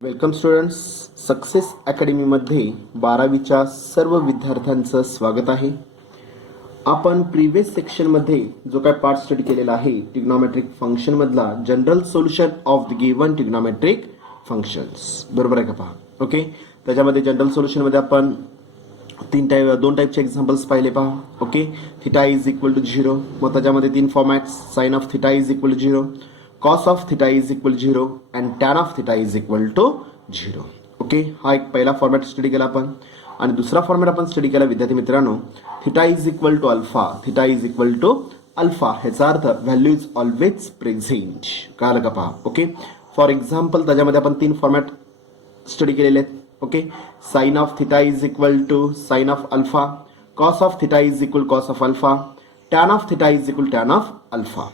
Welcome students, success अकॅडमीमध्ये 12वीच्या सर्व विद्यार्थ्यांचं स्वागत आहे. आपण प्रिव्हियस सेक्शनमध्ये जो काय पार्ट स्टडी केलेला आहे ट्रिग्नोमेट्रिक फंक्शनमधला general solution of the given trigonometric functions, बरोबर आहे का? पहा. ओके, त्याच्यामध्ये जनरल सोल्युशनमध्ये आपण दोन टाईपचे एक्झाम्पल्स पाहिले. पहा. Okay, theta is equal to 0. मग त्याच्यामध्ये 3 formats: sine of theta is equal to 0, cos of theta is equal to 0 and tan of theta is equal to 0. Okay, हा एक पहिला फॉर्मॅट स्टडी केला आपण. आणि दुसरा फॉर्मॅट आपण स्टडी केला विद्यार्थी मित्रांनो, theta is equal to alpha. Theta is equal to alpha ह्याचा अर्थ व्हॅल्यू इज ऑलवेज प्रेझेंट. कळलं का? पहा. ओके, फॉर एक्झाम्पल त्याच्यामध्ये आपण 3 फॉर्मॅट स्टडी केलेले आहेत. Okay, sine of theta is equal to sine of alpha, cos of theta is equal cos of alpha, tan of theta is equal tan of alpha.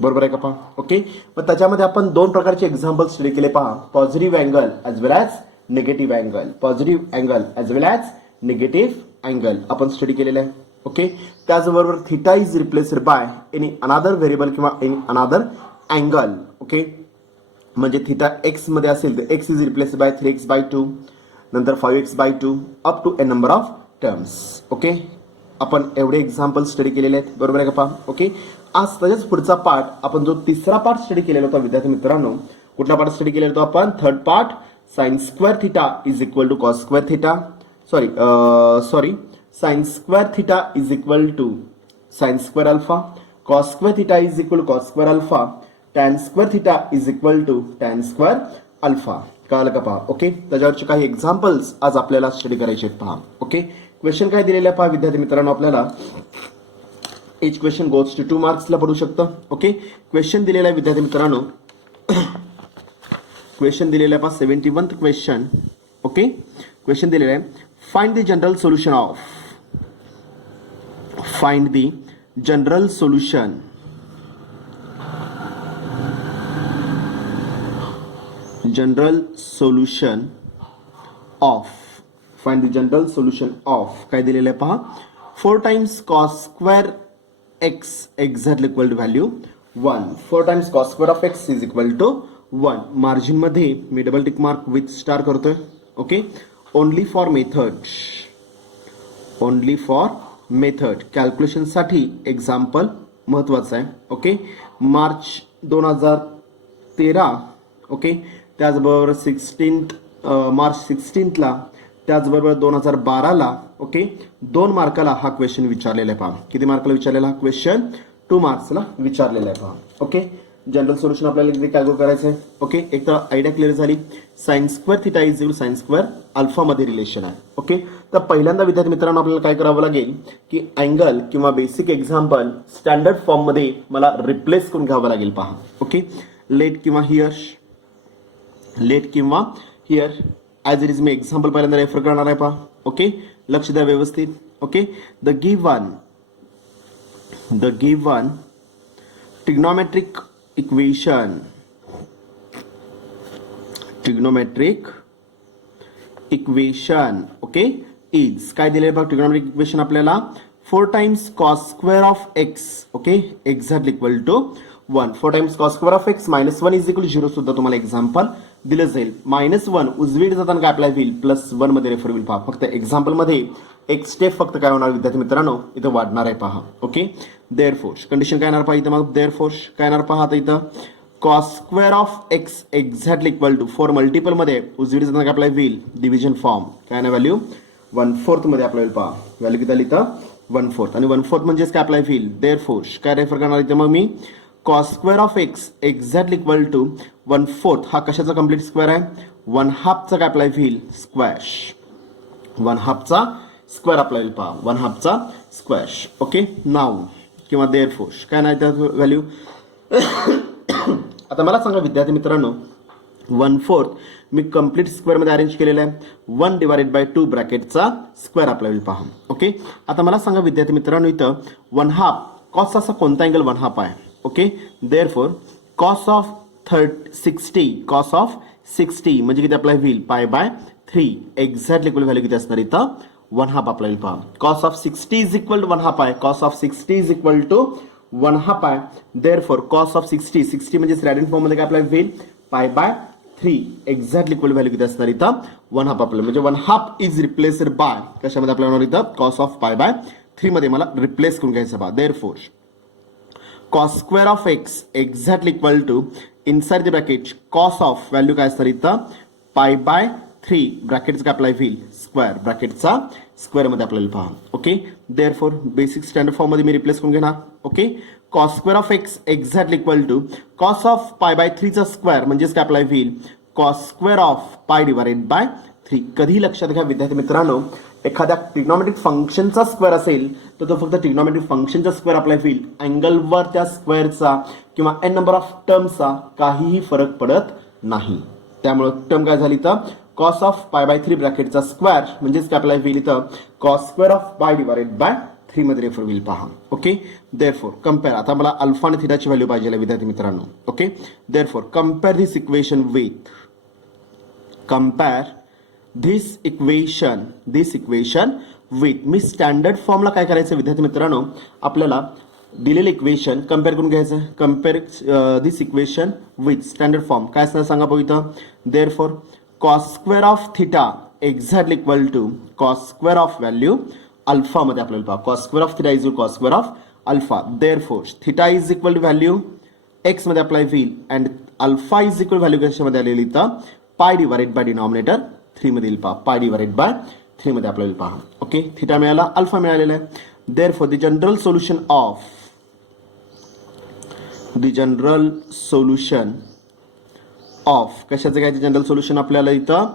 बरोबर आहे का? पहा. Okay, मग त्याच्यामध्ये आपण 2 प्रकारचे एक्झाम्पल स्टडी केले. पहा, positive angle as well as negative angle. Positive angle as well as negative angle आपण स्टडी केलेलं आहे. ओके, त्याचबरोबर theta is replaced by any another variable किंवा एनी अनादर अँगल. ओके, म्हणजे थिटा एक्स मध्ये असेल तर x is replaced bye 3x/2, नंतर 5x/2 up to n number of terms. Okay, आपण एवढे एक्झाम्पल स्टडी केलेले आहेत. बरोबर आहे का? पहा. ओके, आज त्याच्याच पुढचा पार्ट आपण जो तिसरा पार्ट स्टडी केलेला होता विद्यार्थी मित्रांनो, कुठला पार्ट स्टडी केलेला होता आपण? Third part, sine square theta is equal to cos square theta. Sine square theta is equal to sine square alpha, cos square theta is equal to cos square alpha, tan square theta is equal to tan square alpha. कळलं का? पहा. Okay, त्याच्यावरचे काही examples आज आपल्याला study करायचे आहेत. पहा. ओके, क्वेश्चन काय दिलेले आहे पहा विद्यार्थी मित्रांनो आपल्याला. एच क्वेश्चन गोज टू 2 मार्क्सला पडू शकतं. ओके, क्वेश्चन दिलेला आहे विद्यार्थी मित्रांनो, क्वेश्चन दिलेला आहे पहा 71th क्वेश्चन. ओके, क्वेश्चन दिलेला आहे, find the general solution of, find the general solution of, find the general solution of काय दिलेलं आहे पहा, 4 times cos square x exactly equal to value 1. 4 times cos square of x is equal to 1. Margin मध्ये मी double tick mark with star करतोय. Okay, only for method, only for method calculation साठी example महत्वाचं आहे. Okay, March 2013. Okay, त्याचबरोबर मार्च 16ला, त्याचबरोबर 2012ला. Okay, 2 मार्काला हा question विचारलेला आहे. पहा, किती मार्काला विचारलेला हा क्वेश्चन? 2 मार्क्सला विचारलेला आहे. पहा. ओके, जनरल सोल्युशन आपल्याला इथे कॅल्क्युलेट करायचं आहे. ओके, एक तर आयडिया क्लिअर झाली. Sign square theta is equal sign square alpha मध्ये रिलेशन आहे. ओके, तर पहिल्यांदा विद्यार्थी मित्रांनो आपल्याला काय करावं लागेल की अँगल किंवा बेसिक एक्झाम्पल स्टँडर्ड फॉर्म मध्ये मला रिप्लेस करून घ्यावं लागेल. पहा. ओके, लेट किंवा हियर, लेट किंवा हियर ॲज इट इज मी एक्झाम्पल पहिल्यांदा रेफर करणार आहे. पहा. ओके, लक्ष द्या व्यवस्थित. Okay, the given trigonometric equation, okay, is काय दिले बघा ट्रिग्नोमेट्रिक इक्वेशन आपल्याला 4 times cos square of x. Okay, exactly equal to 1. 4 times cos square of x -1 is equal to 0 सुद्धा तुम्हाला एक्झाम्पल दिलं जाईल. -1 उजवीकडे जाताना काय अप्लाय होईल? +1 मध्ये रेफर होईल. पहा, फक्त एक्झाम्पल मध्ये एक स्टेप फक्त काय होणार विद्यार्थी मित्रांनो, इथं वाढणार आहे. पहा. ओके, देअरफोर कंडिशन काय येणार पहा इथं, मग देअरफोर काय येणार पहा आता इथं, cos square of x exactly equal to 4 multiple मध्ये उजवीकडे जाताना काय अप्लाय होईल? डिव्हिजन फॉर्म काय ना व्हॅल्यू 1/4 मध्ये अप्लाय होईल. पहा, व्हॅल्यू किती आली इथं? 1/4. आणि 1/4 म्हणजेच काय अप्लाय होईल? देअरफोर काय रेफर करणार इथं मग मी, cos square of x exactly equal to 1/4. हा कशाचा कम्प्लीट स्क्वेअर आहे? 1/2चा काय अप्लाय होईल? स्क्वेअर. 1/2चा स्क्वेअर अप्लाय होईल. पहा, 1/2चा स्क्वेअर. ओके, नाव किंवा देअरफोर काय नाही त्यात व्हॅल्यू. आता मला सांगा विद्यार्थी मित्रांनो, 1/4 मी कम्प्लीट स्क्वेअर मध्ये अरेंज केलेला आहे. 1/2 ब्रॅकेटचा स्क्वेअर अप्लाय होईल. पहा. ओके, आता मला सांगा विद्यार्थी मित्रांनो, इथं 1/2 कॉस असा कोणता अँगल 1/2 आहे? ओके, देअरफोर कॉस ऑफ 60 म्हणजे किती अप्लाय होईल? π/3 एक्झॅक्टली इक्वल व्हॅल्यू किती असणार इथं? 1/2 अप्लाय होईल. पहा, cos of 60 is equal to 1/2 आहे. Cos of 60 is equal to 1/2 आहे. देअरफोर कॉस ऑफ 60 म्हणजे रॅडियन फॉर्म मध्ये काय अप्लाय होईल? π/3 3 एक्झॅक्टली इक्वल व्हॅल्यू किती असणार इथं 1/2 आपल्याला, म्हणजे 1/2 इज रिप्लेस्ड बाय कशामध्ये आपल्याला होणार इथं कॉस ऑफ पाय बाय 3 मध्ये मला रिप्लेस करून घ्यायचं बा. Therefore cos square of x exactly equal to inside the bracket cos of value काय असणार इथं पाय बाय 3 ब्रॅकेटचं काय अप्लाय होईल स्क्वेअर, ब्रॅकेटचा स्क्वेअर मध्ये आपल्याला पहा. Okay, therefore basic standard form मध्ये मी रिप्लेस करून घेणार. Okay, cos square of x exactly equal to cos of pi by 3 चा स्क्वेअर म्हणजेच काय अप्लाय होईल cos square of pi divided by 3. कधी लक्षात घ्या विद्यार्थी मित्रांनो, एखाद्या ट्रिग्नॉमेट्रिक फंक्शनचा स्क्वेअर असेल तर तो फक्त ट्रिग्नॉमेट्रिक फंक्शनचा स्क्वेअर अप्लाय होईल, अँगलवर त्या स्क्वेअरचा किंवा एन नंबर ऑफ टर्मचा काहीही फरक पडत नाही. त्यामुळे टर्म काय झाली तर cos ऑफ पाय बाय 3 ब्रॅकेटचा स्क्वेअर म्हणजेच काय अप्लाय होईल इथं cos square of pi divided by 3 मध्ये रेफर होईल पहा. ओके, देअरफॉर कम्पेअर, आता मला अल्फा आणि थीटाची व्हॅल्यू पाहिजे विद्यार्थी मित्रांनो. Okay, therefore compare this equation with this equation with मी स्टँडर्ड फॉर्मला काय करायचं विद्यार्थी मित्रांनो, आपल्याला दिलेलं इक्वेशन कम्पेअर करून घ्यायचं. Compare this equation with standard form काय असणार सांगा बघू इथं. Therefore cos square of theta exactly equal to cos square of value alpha मध्ये आपल्याला पहा cos square of theta is cos square of alpha. Therefore theta is equal to value x मध्ये apply होईल and alpha is equal value कशामध्ये आलेली इथं पाय divided by denominator 3 मध्ये पहा, पाय डिवाइडेड बाय 3 मध्ये आपल्याला पहा. ओके, थिटा मिळाला, अल्फा मिळालेला आहे. Therefore the general solution of कशाचं काय जनरल सोल्युशन आपल्याला इथं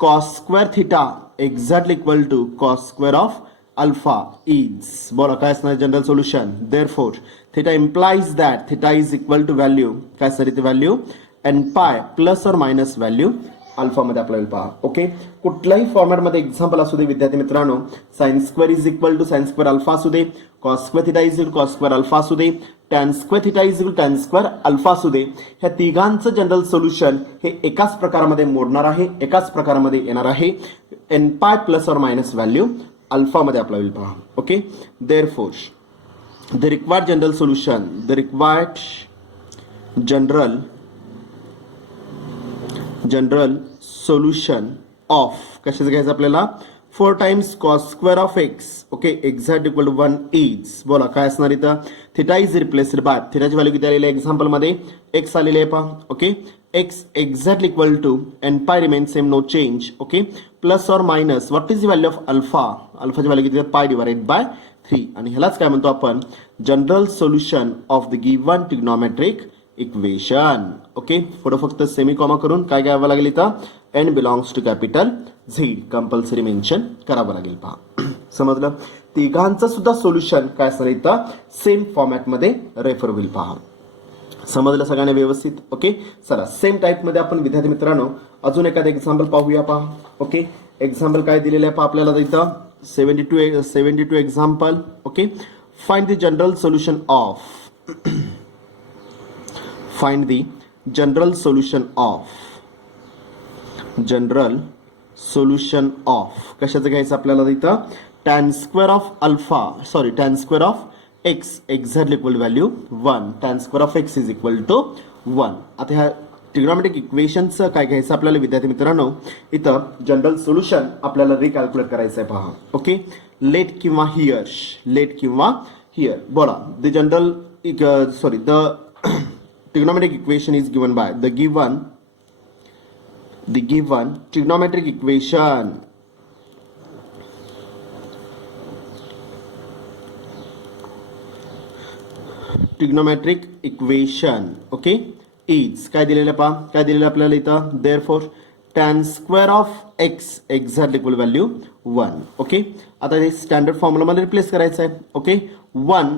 cos square theta exactly equal to cos square of alpha is, बोला काय असणार general solution. Therefore theta implies that theta is equal to value काय असणार इथे व्हॅल्यू एन पाय प्लस और मायनस व्हॅल्यू अल्फा मध्ये आपल्याला पहा. ओके, कुठल्याही फॉर्मॅटमध्ये एक्झाम्पल असू दे विद्यार्थी मित्रांनो, sine square is equal to sine square alpha असू दे, cos square theta is equal cos square alpha असू दे, tan square theta is equal tan square alpha असू दे, ह्या तिघांचं जनरल सोल्युशन हे एकाच प्रकारामध्ये मोडणार आहे, एकाच प्रकारामध्ये येणार आहे एन पाय प्लस और मायनस व्हॅल्यू अल्फा मध्ये आपल्याला पहा. Okay, therefore the required general solution of कशाचं घ्यायचं आपल्याला 4 times cos square of x. Okay, exact equal to 1 is, बोला काय असणार इथं थिटा इज रिप्लेस्ड बाय थिटाची व्हॅल्यू किती आलेली आहे एक्झाम्पल मध्ये एक्स आलेली आहे पहा. Okay, x exactly equal to n pi remain same no change. Okay, plus और minus what is the value of alpha, अल्फाची व्हॅल्यू किती पाय डिवाइडेड बाय 3 आणि ह्यालाच काय म्हणतो आपण general solution of the given trigonometric equation. Okay, पुढे फक्त सेमी कॉमा करून काय घ्यावं लागेल इथं n belongs to capital Z compulsory mention करावं लागेल पहा. समजलं, तिघांचं सुद्धा सोल्युशन काय असणार इथं सेम फॉर्मॅटमध्ये रेफर होईल पहा. समजलं सगळ्यांना व्यवस्थित. ओके, चला सेम टाईप मध्ये आपण विद्यार्थी मित्रांनो अजून एखादं एक्झाम्पल पाहूया पहा. ओके, एक्झाम्पल काय दिलेलं आहे पहा आपल्याला इथं 72 example. Okay, find the general solution of कशाचं घ्यायचं आपल्याला इथं tan square of x exactly equal value 1, tan square of x is equal to 1. आता ह्या ट्रिग्नॉमेट्रिक इक्वेशनचं काय घ्यायचं आपल्याला विद्यार्थी मित्रांनो इथं जनरल सोल्युशन आपल्याला रिकॅल्क्युलेट करायचं आहे पहा. ओके, लेट किंवा हियर बोला the trigonometric equation is given by the given trigonometric equation okay is काय दिलेलं पहा काय दिलेलं आपल्याला इथं therefore tan square of x exact equal value 1. Okay, आता हे स्टँडर्ड फॉर्म्युला मध्ये रिप्लेस करायचं आहे. ओके, 1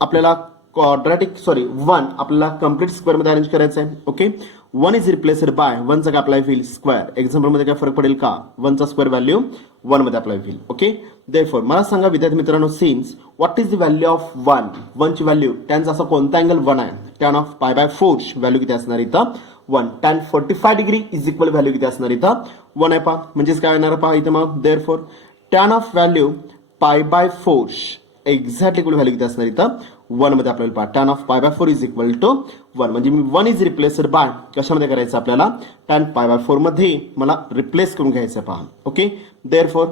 आपल्याला वन आपल्याला कम्प्लीट स्क्वेअर मध्ये अरेंज करायचं आहे. ओके, 1 इज रिप्लेस्ड बाय 1 चा काय अप्लाय होईल स्क्वेअर. एक्झाम्पल मध्ये काय फरक पडेल का 1 चा स्क्वेअर व्हॅल्यू 1 मध्ये अप्लाय होईल. ओके, देअरफॉर मला सांगा विद्यार्थी मित्रांनो since what is the value of 1 ची व्हॅल्यू tan असा कोणता अँगल 1 आहे tan of pi by 4 value किती असणार इथं 1. tan 45 degree is equal value किती असणार इथं 1 आहे पहा. म्हणजेच काय येणार पहा इथं मग therefore tan of value pi by 4 exact equal value किती असणार इथं 1 मध्ये आपल्याला पहा tan of pi by 4 is equal to 1. म्हणजे मी 1 इज रिप्लेस्ड बाय कशामध्ये करायचं आपल्याला tan पाय बाय 4 मध्ये मला रिप्लेस करून घ्यायचं पहा. Okay, therefore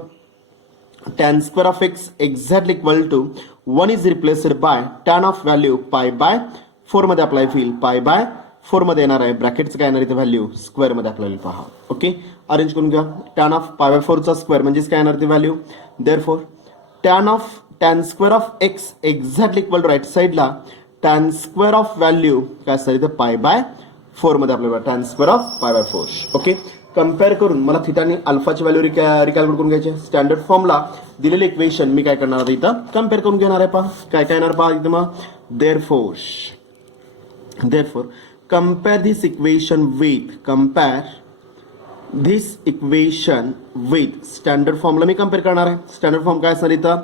tan square of x exactly equal to 1 is replaced by tan of value pi by 4 मध्ये अप्लाय होईल. पाय बाय 4 मध्ये येणार आहे, ब्रॅकेटचं काय येणार इथे व्हॅल्यू स्क्वेअर मध्ये आपल्याला पहा. ओके, अरेंज करून घ्या. tan ऑफ पाय बाय 4 चा स्क्वेअर म्हणजेच काय येणार ती value. Therefore tan square of x exactly equal to right साईडला tan स्क्वेअर ऑफ व्हॅल्यू काय असणार इथे पाय बाय 4 मध्ये आपल्याला tan square of pi by 4. Okay, compare करून मला थिटा आणि अल्फाची व्हॅल्यू रिकॅल्क्युलेट करून घ्यायची. स्टँडर्ड फॉर्मला दिलेले इक्वेशन मी काय करणार आहे इथं कम्पेअर करून घेणार आहे. पहा काय काय येणार पहा इथं मग. Therefore compare this equation with standard फॉर्मला मी कम्पेअर करणार आहे. स्टँडर्ड फॉर्म काय असणार इथं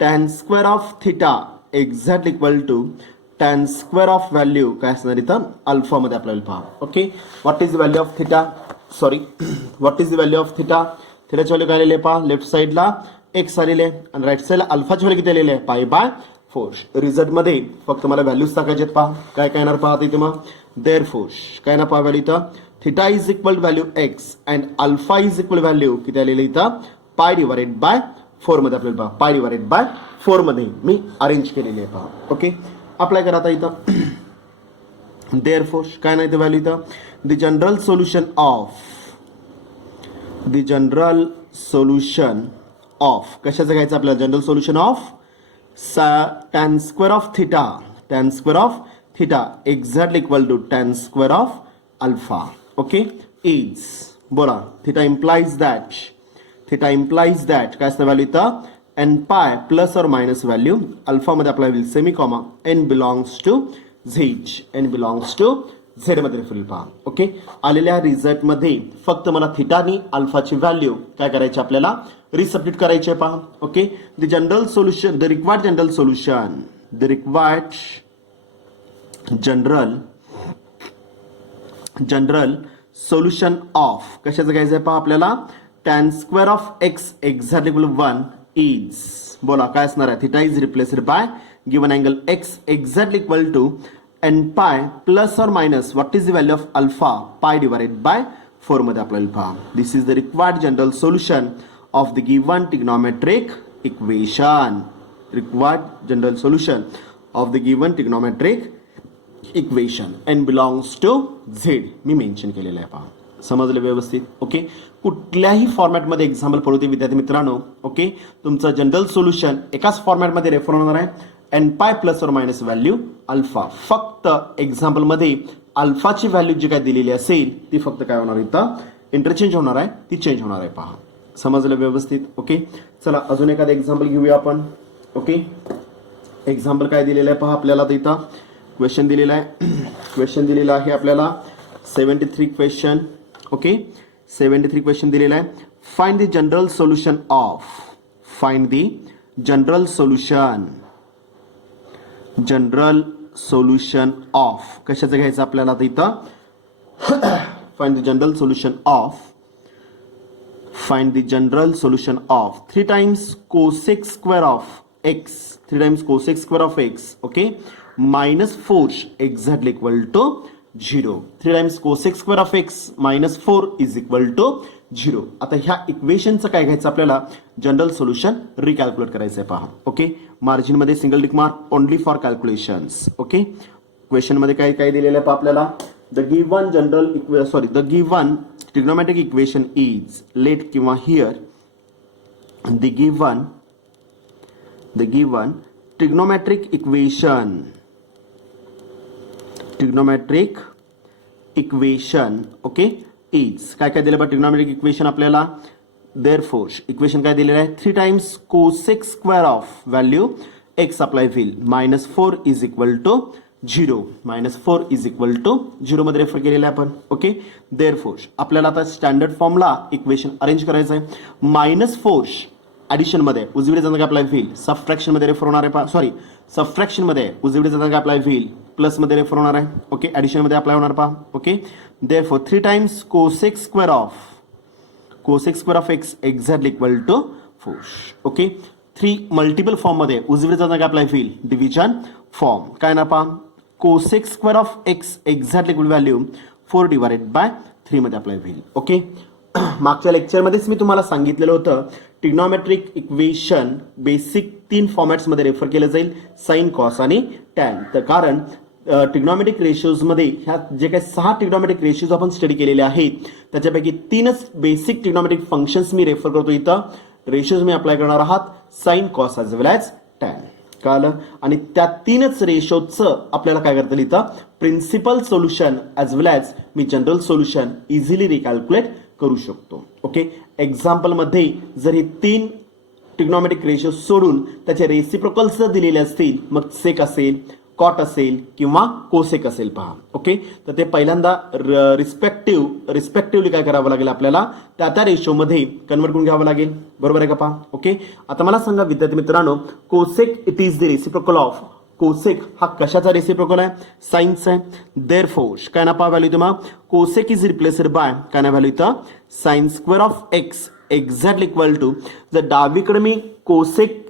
tan square of theta exact equal to tan square of value काय असणार इथं अल्फा मध्ये आपल्याला पहा. Okay, what is value of theta, what is the value of theta. थिटाची व्हॅल्यू काय आलेली आहे पहा, लेफ्ट साईडला x आलेले आहे आणि राईट साईडला अल्फाची व्हॅल्यू किती आलेली आहे पाय बाय 4. रिझल्ट मध्ये फक्त मला व्हॅल्यूज टाकायचे आहेत. पहा काय काय येणार पहा इथे मग. देअरफॉर काय ना पहा व्हॅल्यू इथं theta is equal value x and alpha is equal value किती आलेली इथं पाय डिवायडेड बाय 4 मध्ये आपल्याला पहा. पाय डिवायडेड बाय 4 मध्ये मी अरेंज केलेली आहे पहा. ओके, अप्लाय करा आता इथं. देअरफॉर काय नाही इथं व्हॅल्यू इथं द जनरल सोल्युशन ऑफ कशाचं घ्यायचं आपल्याला general solution of tan square of theta exactly equal to tan square of alpha. Okay, is बोला थिटा इम्प्लाइज दॅट काय असतं व्हॅल्यू इथं एन पाय प्लस और मायनस व्हॅल्यू अल्फा मध्ये आपला होईल semi comma n belongs to Z मध्ये referral पहा. ओके, आलेल्या रिझल्ट मध्ये फक्त मला थिटा आणि अल्फाची व्हॅल्यू काय करायची आपल्याला रिसबस्टिट्यूट करायची आहे पहा. Okay, the required general solution of कशाचं घ्यायचं आहे पहा आपल्याला tan square of x exact equal 1 is बोला काय असणार आहे theta is replaced by given angle x exact equal to n pi plus और minus what is the value of alpha pi divided by 4 मध्ये आपल्याला पहा. This is the required general solution of the given trigonometric equation n belongs to z me mention केलेलं आहे पहा. समजलं व्यवस्थित. Okay, कुठल्याही फॉर्मॅटमध्ये एक्झाम्पल पडवते विद्यार्थी मित्रांनो. ओके, तुमचं जनरल सोल्युशन एकाच फॉर्मॅटमध्ये रेफर होणार आहे एन पाय प्लस और मायनस व्हॅल्यू अल्फा. फक्त एक्झाम्पल मध्ये अल्फाची व्हॅल्यू जी काय दिलेली असेल ती फक्त काय होणार इथं इंटरचेंज होणार आहे, ती चेंज होणार आहे पहा. समजलं व्यवस्थित. ओके, चला अजून एखादं एक्झाम्पल घेऊया आपण. ओके, एक्झाम्पल काय दिलेलं आहे पहा आपल्याला इथं क्वेश्चन दिलेला आहे आपल्याला 73 क्वेश्चन. ओके, 73 क्वेश्चन दिलेला आहे. Find the general solution of कशाचं घ्यायचं आपल्याला आता इथं find the general solution of 3 times cosec square of x okay -4 exactly equal to 0. 3 times cosec square of x -4 is equal to 0. आता ह्या इक्वेशनचं काय घ्यायचं आपल्याला जनरल सोल्युशन रिकॅल्क्युलेट करायचं आहे पहा. ओके, मार्जिन मध्ये single tick mark only for calculations. Okay, question मध्ये काय काय दिलेलं आहे पहा आपल्याला the given trigonometric equation is let किंवा here the given trigonometric equation okay is काय काय दिलं बा ट्रिग्नोमेट्रिक इक्वेशन आपल्याला. देअरफॉर इक्वेशन काय दिलेलं आहे 3 times cosec square of value x apply होईल -4 इज इक्वल टू 0 मध्ये रेफर केलेलं आहे आपण. ओके, देअरफॉर आपल्याला आता स्टँडर्ड फॉर्मला इक्वेशन अरेंज करायचं आहे. -4 ऍडिशन मध्ये उजवीकडे जाताना काय अप्लाय होईल सबट्रॅक्शन मध्ये रेफर होणार आहे. सॉरी, सबट्रॅक्शन मध्ये उजवीकडे जाताना काय अप्लाय होईल प्लस मध्ये रेफर होणार आहे. ओके, ऍडिशन मध्ये अप्लाय होणार पहा. Okay, therefore 3 times cosec square of x exactly equal to 4. Okay, 3 multiple form मध्ये उजवीकडे जाताना काय अप्लाय होईल डिव्हिजन फॉर्म काय ना पहा cosec square of x exact equal value 4 divided by 3 मध्ये अप्लाय होईल. ओके, मागच्या लेक्चरमध्येच मी तुम्हाला सांगितलेलं होतं ट्रिग्नॉमेट्रिक इक्वेशन बेसिक 3 फॉर्मॅट्समध्ये रेफर केलं जाईल, साइन, कॉस आणि टॅन. तर कारण ट्रिग्नॉमेट्रिक रेशियोजमध्ये ह्या जे काही 6 ट्रिग्नॉमेट्रिक रेशियोज आपण स्टडी केलेले आहेत त्याच्यापैकी 3च बेसिक ट्रिग्नॉमेट्रिक फंक्शन्स मी रेफर करतो. इथं रेशियोज मी अप्लाय करणार आहात sign, cos as well as tan. कळलं? आणि त्या 3च रेशोचं आपल्याला काय करता येईल इथं principal solution as well as मी जनरल सोल्युशन इझिली रिकॅल्क्युलेट करू शकतो. ओके, एक्झाम्पलमध्ये जर हे 3 ट्रिग्नॉमेट्रिक रेशियो सोडून त्याचे रेसिप्रोकल्स जर दिलेले असतील मग सेक असेल, कॉट असेल किंवा कोसेक असेल पहा. ओके, तर ते पहिल्यांदा रिस्पेक्टिव्हली काय करावं लागेल आपल्याला त्या रेशोमध्ये कन्वर्ट करून घ्यावं लागेल. बरोबर आहे का पहा. ओके, आता मला सांगा विद्यार्थी मित्रांनो cosec it is the reciprocal of cosec हा कशाचा रेसिप्रोकल आहे साइनचा आहे. देअरफॉर काय ना पहा व्हॅल्यू तुम्हाला कोसेक इज रिप्लेस्ड बाय काय ना व्हॅल्यू इथं sine square of x exactly equal to जर डावीकडे मी कोसेक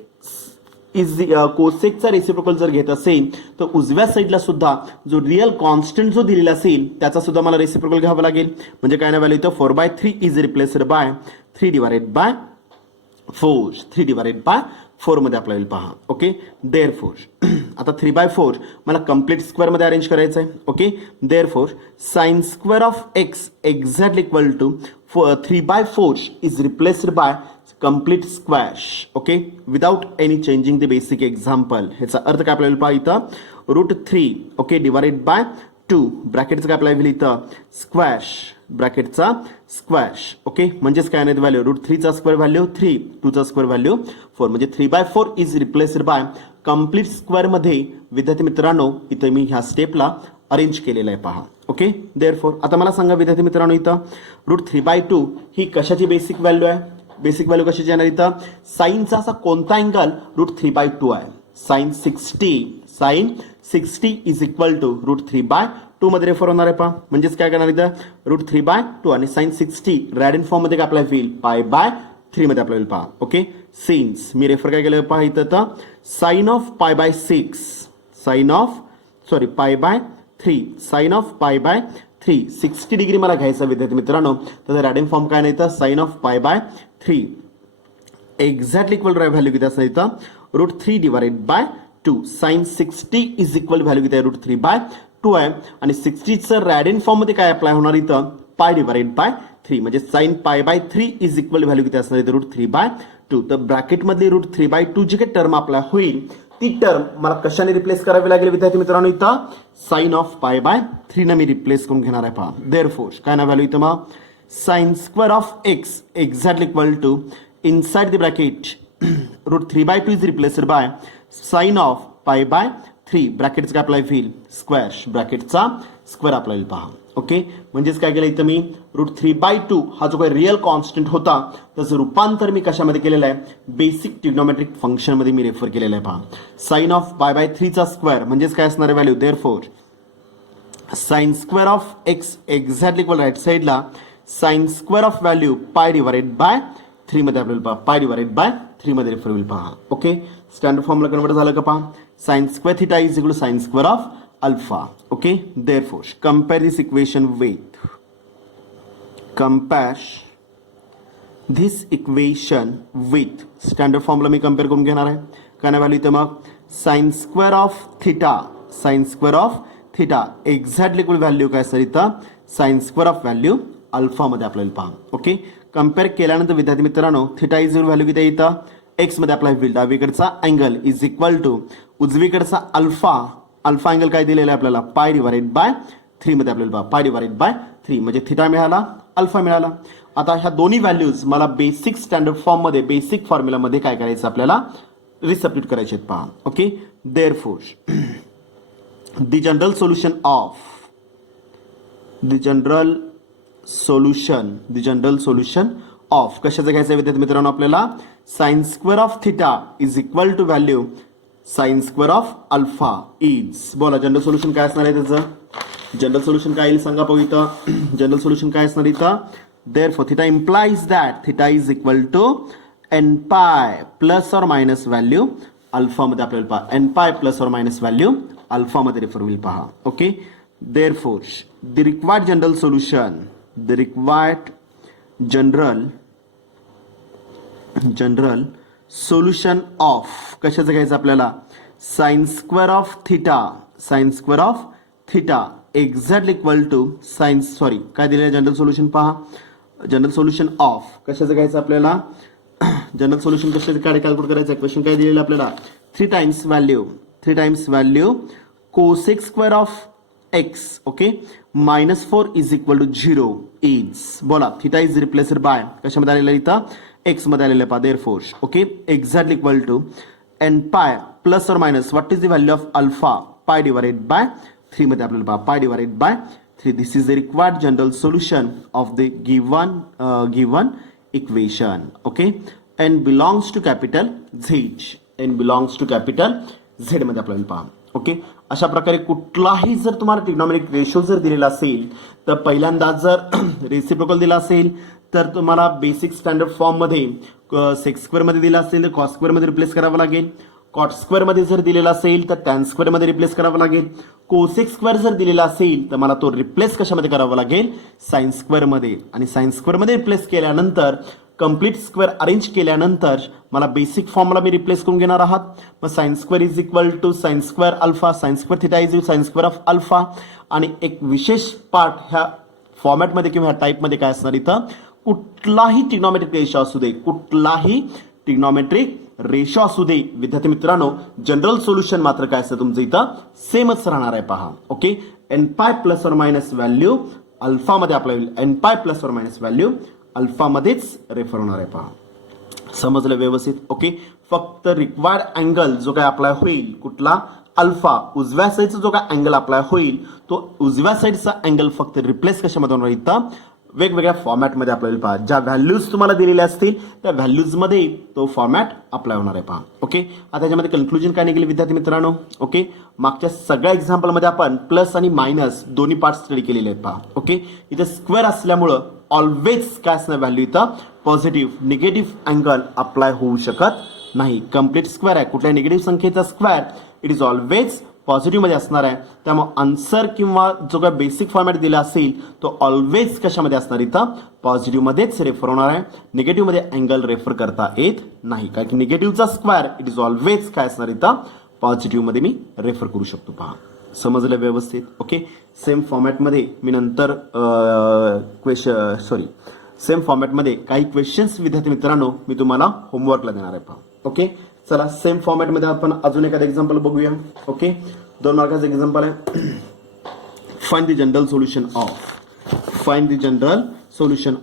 कोसेकचा रेसिप्रोकल जर घेत असेल तर उजव्या साईडला सुद्धा जो रिअल कॉन्स्टंट जो दिलेला असेल त्याचा सुद्धा मला रेसिप्रोकल घ्यावा लागेल. म्हणजे काय ना व्हॅल्यू इथं 4/3 is replaced bye 3 divided by 4 3 divided by 4 मध्ये अप्लाय होईल पहा. ओके, देअरफॉर आता 3/4 मला कम्प्लीट स्क्वेअर मध्ये अरेंज करायचं आहे. Okay, therefore sine square of x exactly equal to 3/4 is replaced by complete squash. Okay, without any changing the basic example. ह्याचा अर्थ काय आपल्याला पहा इथं √3 ओके डिवायडेड बाय 2 ब्रॅकेटचं काय अप्लाय होईल इथं स्क्वॅश ब्रॅकेटचा स्क्वॅश. ओके, म्हणजेच काय नाही व्हॅल्यू √3 चा स्क्वेअर व्हॅल्यू 3 2 चा स्क्वेअर व्हॅल्यू 4 म्हणजे 3/4 is replaced bye complete square मध्ये विद्यार्थी मित्रांनो इथं मी ह्या स्टेपला अरेंज केलेलं आहे पहा. ओके, देअरफॉर आता मला सांगा विद्यार्थी मित्रांनो इथं √3/2 ही कशाची बेसिक व्हॅल्यू आहे. बेसिक व्हॅल्यू कशाची येणार इथं साइनचा असा कोणता अँगल √3/2 आहे साइन 60 इज इक्वल टू √3/2 मध्ये रेफर होणार आहे पहा. म्हणजेच काय करणार इथं √3/2 आणि साइन 60 रॅडियन फॉर्म मध्ये काय अप्लाय होईल π/3 मध्ये अप्लाय होईल पहा. ओके, सिन्स मी रेफर काय केलं पहा इथं तर sine of π/6 sine of π/3 sine of π/3 60 degree मला घ्यायचा विद्यार्थी मित्रांनो. तर रॅडियन फॉर्म काय नाही तर sine of π/3 exactly equal value किती असणार इथं √3 divided by 2 sine 60 is equal value किती आहे √3/2 आहे आणि 60चं रॅडियन फॉर्म मध्ये काय अप्लाय होणार इथं π डिवायडेड बाय 3 म्हणजे साइन π/3 इज इक्वल व्हॅल्यू किती असणार इथं √3/2. तर ब्रॅकेट मधली √3/2 जी काही टर्म अप्लाय होईल ती टर्म मला कशाने रिप्लेस करावी लागेल विद्यार्थी मित्रांनो इथं साइन ऑफ π/3 ने मी रिप्लेस करून घेणार आहे पहा. देअरफॉर काय ना व्हॅल्यू इथं मग sine square of x exactly equal to inside the bracket √3/2 is replaced by sine of π/3 ब्रॅकेटचा काय अप्लाय होईल स्क्वॅश ब्रॅकेटचा स्क्वेअर अप्लाय होईल पहा. ओके, म्हणजेच काय केलं इथं मी √3/2 हा जो काही रिअल कॉन्स्टंट होता त्याचं रूपांतर मी कशामध्ये केलेलं आहे बेसिक ट्रिग्नॉमेट्रिक फंक्शन मध्ये मी रेफर केलेलं आहे पहा. साइन ऑफ π/3 चा स्क्वेअर म्हणजेच काय असणार आहे value therefore sine square of x exactly equal right साईडला sine square of value π divided by 3 मध्ये आपल्याला पहा π डिवायडेड बाय 3 मध्ये रेफर होईल पहा. ओके, स्टँडर्ड फॉर्मला कन्वर्ट झालं का पहा sine square theta is equal to sine square of alpha. Okay, therefore compare this equation with standard फॉर्मला मी कम्पेअर करून घेणार आहे. काय ना व्हॅल्यू इथं मग sine square of theta exactly equal value काय सर इथं sine square of value alpha मध्ये आपल्याला पहा. ओके, कम्पेअर केल्यानंतर विद्यार्थी मित्रांनो थिटा इज व्हॅल्यू किती इथं एक्स मध्ये अप्लाय होईल. डावीकडचा अँगल इज इक्वल टू उजवीकडचा अल्फा अँगल काय दिलेला आहे आपल्याला π डिवायडेड बाय 3 मध्ये आपल्याला π डिवायडेड बाय 3 म्हणजे थिटा मिळाला अल्फा मिळाला. आता ह्या दोन्ही व्हॅल्यूज मला बेसिक स्टँडर्ड फॉर्म मध्ये बेसिक फॉर्म्युलामध्ये काय करायचं आपल्याला रिसब्स्टिट्यूट करायचे आहेत पहा. Okay, therefore the general solution of कशाचं घ्यायचं विद्यार्थी मित्रांनो आपल्याला sine square of theta is equal to value sine square of alpha is बोला जनरल सोल्युशन काय असणार आहे त्याचं जनरल सोल्युशन काय येईल सांगा पाहू इथं जनरल सोल्युशन काय असणार इथं therefore theta implies that theta is equal to n pi plus और मायनस व्हॅल्यू अल्फामध्ये आपल्याला पहा n pi plus or minus value अल्फामध्ये रेफर होईल पहा. Okay, therefore the required general solution, the required general solution of कशाचं घ्यायचं आपल्याला sine square of theta exactly equal to काय दिलेलं जनरल सोल्युशन पहा. जनरल सोल्युशन ऑफ कशाचं घ्यायचं आपल्याला, जनरल सोल्युशन कशाचं कॅल्क्युलेट करायचं, क्वेश्चन काय दिलेलं आपल्याला 3 times value cosec square of x. Okay, -4 is equal to 0 is, बोला थिटा इज रिप्लेस्ड बाय कशामध्ये आलेलं इथं एक्स मध्ये आलेलं पहा. Therefore okay exactly equal to n pi plus or minus what is the value of alpha pi divided by 3 मध्ये आपल्याला पहा pi divided by 3. This is the required general solution of the given equation. Okay, n belongs to capital Z मध्ये आपल्याला पहा. Okay, अशा प्रकारे कुठलाही जर तुम्हाला ट्रिग्नॉमेट्रिक रेशो जर दिलेला असेल तर पहिल्यांदा जर रेसिप्रोकल दिला असेल तर तुम्हाला बेसिक स्टँडर्ड फॉर्म मध्ये सेक स्क्वेअर मध्ये दिला असेल तर कॉस स्क्वेअर मध्ये रिप्लेस करावं लागेल. कॉट स्क्वेअर मध्ये जर दिलेला असेल तर टॅन स्क्वेअर मध्ये रिप्लेस करावं लागेल. कोसेक स्क्वेअर जर दिलेला असेल तर मला तो रिप्लेस कशामध्ये करावा लागेल साइन स्क्वेअर मध्ये. आणि साइन स्क्वेअर मध्ये रिप्लेस केल्यानंतर कंप्लीट स्क्वेअर अरेंज केल्यानंतर मला बेसिक फॉर्मला मी रिप्लेस करून घेणार आहात. मग sine square is equal to sine square alpha, sine square theta is sine square of alpha. आणि एक विशेष पार्ट ह्या फॉर्मॅटमध्ये किंवा ह्या टाईपमध्ये काय असणार इथं कुठलाही ट्रिग्नॉमेट्रिक रेशो असू दे विद्यार्थी मित्रांनो, जनरल सोल्युशन मात्र काय असतं तुमचं इथं सेमच राहणार आहे पहा. Okay, n pi plus or minus value अल्फामध्ये आपल्याला n pi plus or minus value अल्फामध्येच रेफर होणार आहे पहा. समजलं व्यवस्थित. ओके, फक्त रिक्वायर्ड अँगल जो काय अप्लाय होईल कुठला अल्फा उजव्या साईडचा जो काय अँगल अप्लाय होईल तो उजव्या साईडचा अँगल फक्त रिप्लेस कशामध्ये होणार इथं वेगवेगळ्या फॉर्मॅटमध्ये आपल्याला पहा. ज्या व्हॅल्यूज तुम्हाला दिलेल्या असतील त्या व्हॅल्यूजमध्ये तो फॉर्मॅट अप्लाय होणार आहे पहा. ओके, आता त्याच्यामध्ये कन्क्लुजन काय निघेल विद्यार्थी मित्रांनो. ओके, मागच्या सगळ्या एक्झाम्पलमध्ये आपण प्लस आणि मायनस दोन्ही पार्ट स्टडी केलेले आहेत पहा. ओके, इथे स्क्वेअर असल्यामुळं ऑलवेज काय असणार व्हॅल्यू इथं पॉझिटिव्ह, निगेटिव्ह अँगल अप्लाय होऊ शकत नाही. कम्प्लीट स्क्वेअर आहे, कुठल्याही निगेटिव्ह संख्येचा square it is always positive मध्ये असणार आहे. त्यामुळे आन्सर किंवा जो काय बेसिक फॉर्मॅट दिला असेल तो ऑलवेज कशामध्ये असणार इथं पॉझिटिव्ह मध्येच रेफर होणार आहे. निगेटिव्ह मध्ये अँगल रेफर करता येत नाही, कारण की निगेटिव्हचा स्क्वेअर इट इज ऑलवेज काय असणार इथं पॉझिटिव्ह मध्ये मी रेफर करू शकतो पहा. समजलं व्यवस्थित. ओके, सेम फॉर्मॅटमध्ये मी नंतर सेम फॉर्मॅटमध्ये काही क्वेश्चन्स विद्यार्थी मित्रांनो मी तुम्हाला होमवर्कला देणार आहे पहा. ओके, चला सेम फॉर्मॅटमध्ये आपण अजून एखादं एक्झाम्पल बघूया. ओके, 2 मार्काचं एक्झाम्पल आहे. Find the general solution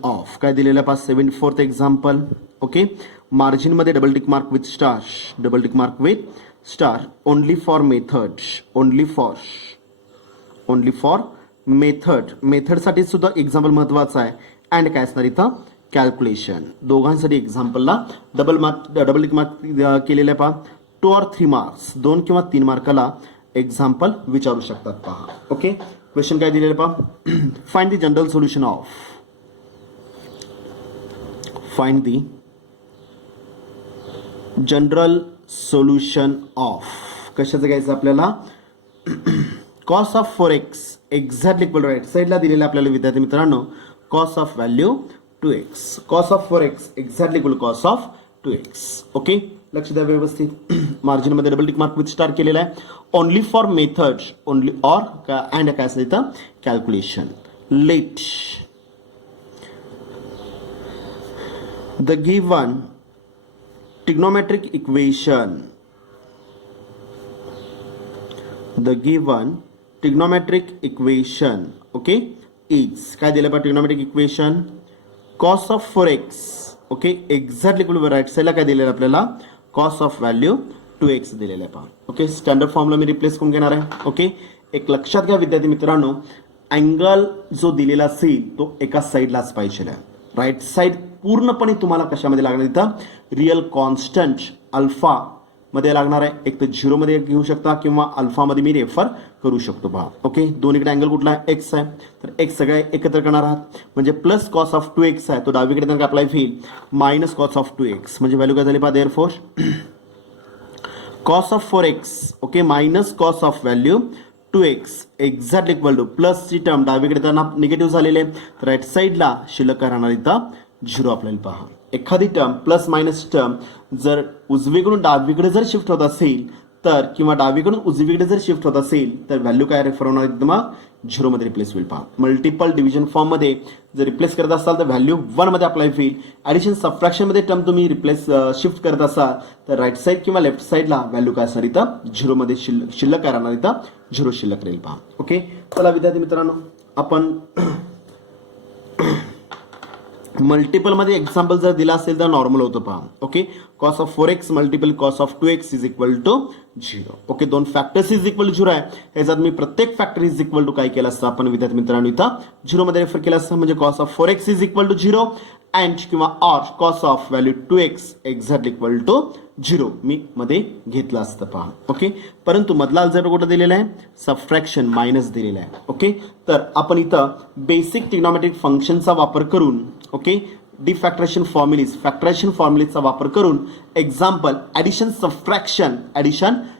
of काय दिलेलं आहे पहा 74th एक्झाम्पल. ओके, मार्जिनमध्ये double tick mark with star only for मेथडसाठी सुद्धा एक्झाम्पल महत्वाचं आहे. अँड काय असणार इथं कॅल्क्युलेशन. दोघांसाठी एक्झाम्पलला डबल टिक मार्क केलेलं आहे पहा. 2 or 3 मार्क्स 2 किंवा 3 मार्काला एक्झाम्पल विचारू शकतात पहा. ओके, क्वेश्चन काय दिलेलं पहा find the general solution of कशाचं घ्यायचं आपल्याला cos of 4x exactly equal right साईडला दिलेलं आपल्याला विद्यार्थी मित्रांनो cos of value 2x, cos of 4x exactly equal cos of 2x. Okay, लक्ष द्या व्यवस्थित. मार्जिनमध्ये double tick mark with star केलेला आहे. Only for method only or and काय असतं इथं calculation. Let the given trigonometric equation okay is काय दिलं पहा trigonometric equation cos of 4x. Okay, exactly equal right साईडला काय दिलेलं आपल्याला कॉस ऑफ व्हॅल्यू 2x दिलेलं आहे पहा. ओके, स्टँडर्ड फॉर्मला मी रिप्लेस करून घेणार आहे. ओके, एक लक्षात घ्या विद्यार्थी मित्रांनो, अँगल जो दिलेला असेल तो एका साईडलाच पाहिजे. राईट साईड पूर्णपणे तुम्हाला कशामध्ये लागणार इथं रिअल कॉन्स्टंट अल्फा मध्ये लागणार आहे. एक तर 0 मध्ये घेऊ शकता किंवा अल्फा मध्ये मी रेफर करू शकतो पहा. ओके, दोन्हीकडे अँगल कुठला आहे एक्स आहे तर एक्स सगळे एकत्र करणार आहात म्हणजे प्लस कॉस ऑफ 2x आहे तो डावीकडे त्यांना अप्लाय होईल मायनस कॉस ऑफ 2x म्हणजे व्हॅल्यू काय झाली पहा therefore cos of 4x okay minus cos of value 2x exactly equal two plus ची टर्म डावीकडे त्यांना निगेटिव्ह झालेले तर राईट साईडला शिल्लक राहणार इथं 0 आपल्याला पहा. एखादी टर्म प्लस मायनस टर्म जर उजवीकडून डावीकडे जर शिफ्ट होत असेल तर किंवा डावीकडून उजवीकडे जर शिफ्ट होत असेल तर व्हॅल्यू काय रेफर होणार एकदम 0 मध्ये रिप्लेस होईल. पहा मल्टिपल डिव्हिजन फॉर्म मध्ये जर रिप्लेस करत असाल तर व्हॅल्यू 1 मध्ये अप्लाय होईल. ऍडिशन सबट्रॅक्शन मध्ये टर्म तुम्ही रिप्लेस शिफ्ट करत असाल तर राईट साईड किंवा लेफ्ट साईडला व्हॅल्यू काय असणार इथं 0 मध्ये शिल्लक काय राहणार इथं 0 शिल्लक राहील. पहा ओके. चला विद्यार्थी मित्रांनो आपण मल्टिपल मध्ये एक्झाम्पल जर दिला असेल तर नॉर्मल होतं. पहा okay. Cos of 4x multiple cos of 2x is equal to 0. Okay. दोन फॅक्टर्स इज इक्वल टू 0 आहे. ह्याच्यात मी प्रत्येक फॅक्टर इज इक्वल टू काय केलं असतं आपण विद्यार्थी मित्रांनो इथं 0 मध्ये रेफर केलं असतं. म्हणजे cos of 4x is equal to 0 and किंवा or cos of value 2x exactly equal to 0 मी मध्ये घेतलं असतं. पहा ओके. परंतु मधला अल्जेब्रा कुठं दिलेला आहे सबट्रॅक्शन मायनस दिलेला आहे. ओके. तर आपण इथं बेसिक ट्रिग्नॉमेट्रिक फंक्शनचा वापर करून ओके डिफॅक्टरेशन फॉर्म्युलेचा वापर करून example addition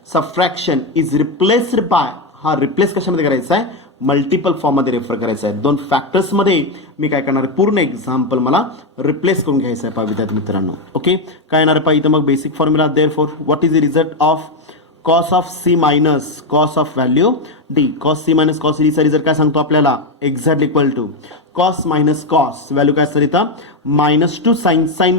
subtraction is replaced bye हा रिप्लेस कशामध्ये करायचा आहे मल्टिपल फॉर्म मध्ये रेफर करायचा आहे. दोन फॅक्टर्स मध्ये मी काय करणार पूर्ण एक्झाम्पल मला रिप्लेस करून घ्यायचं आहे. पहा विद्यार्थी मित्रांनो ओके. काय येणार आहे पहा इथं मग basic formula therefore what is the result of cos of C minus cos of value D. Cos C minus cos D चा रिझल्ट काय सांगतो आपल्याला exactly equal to cos minus cos value काय असणार इथं -2 साइन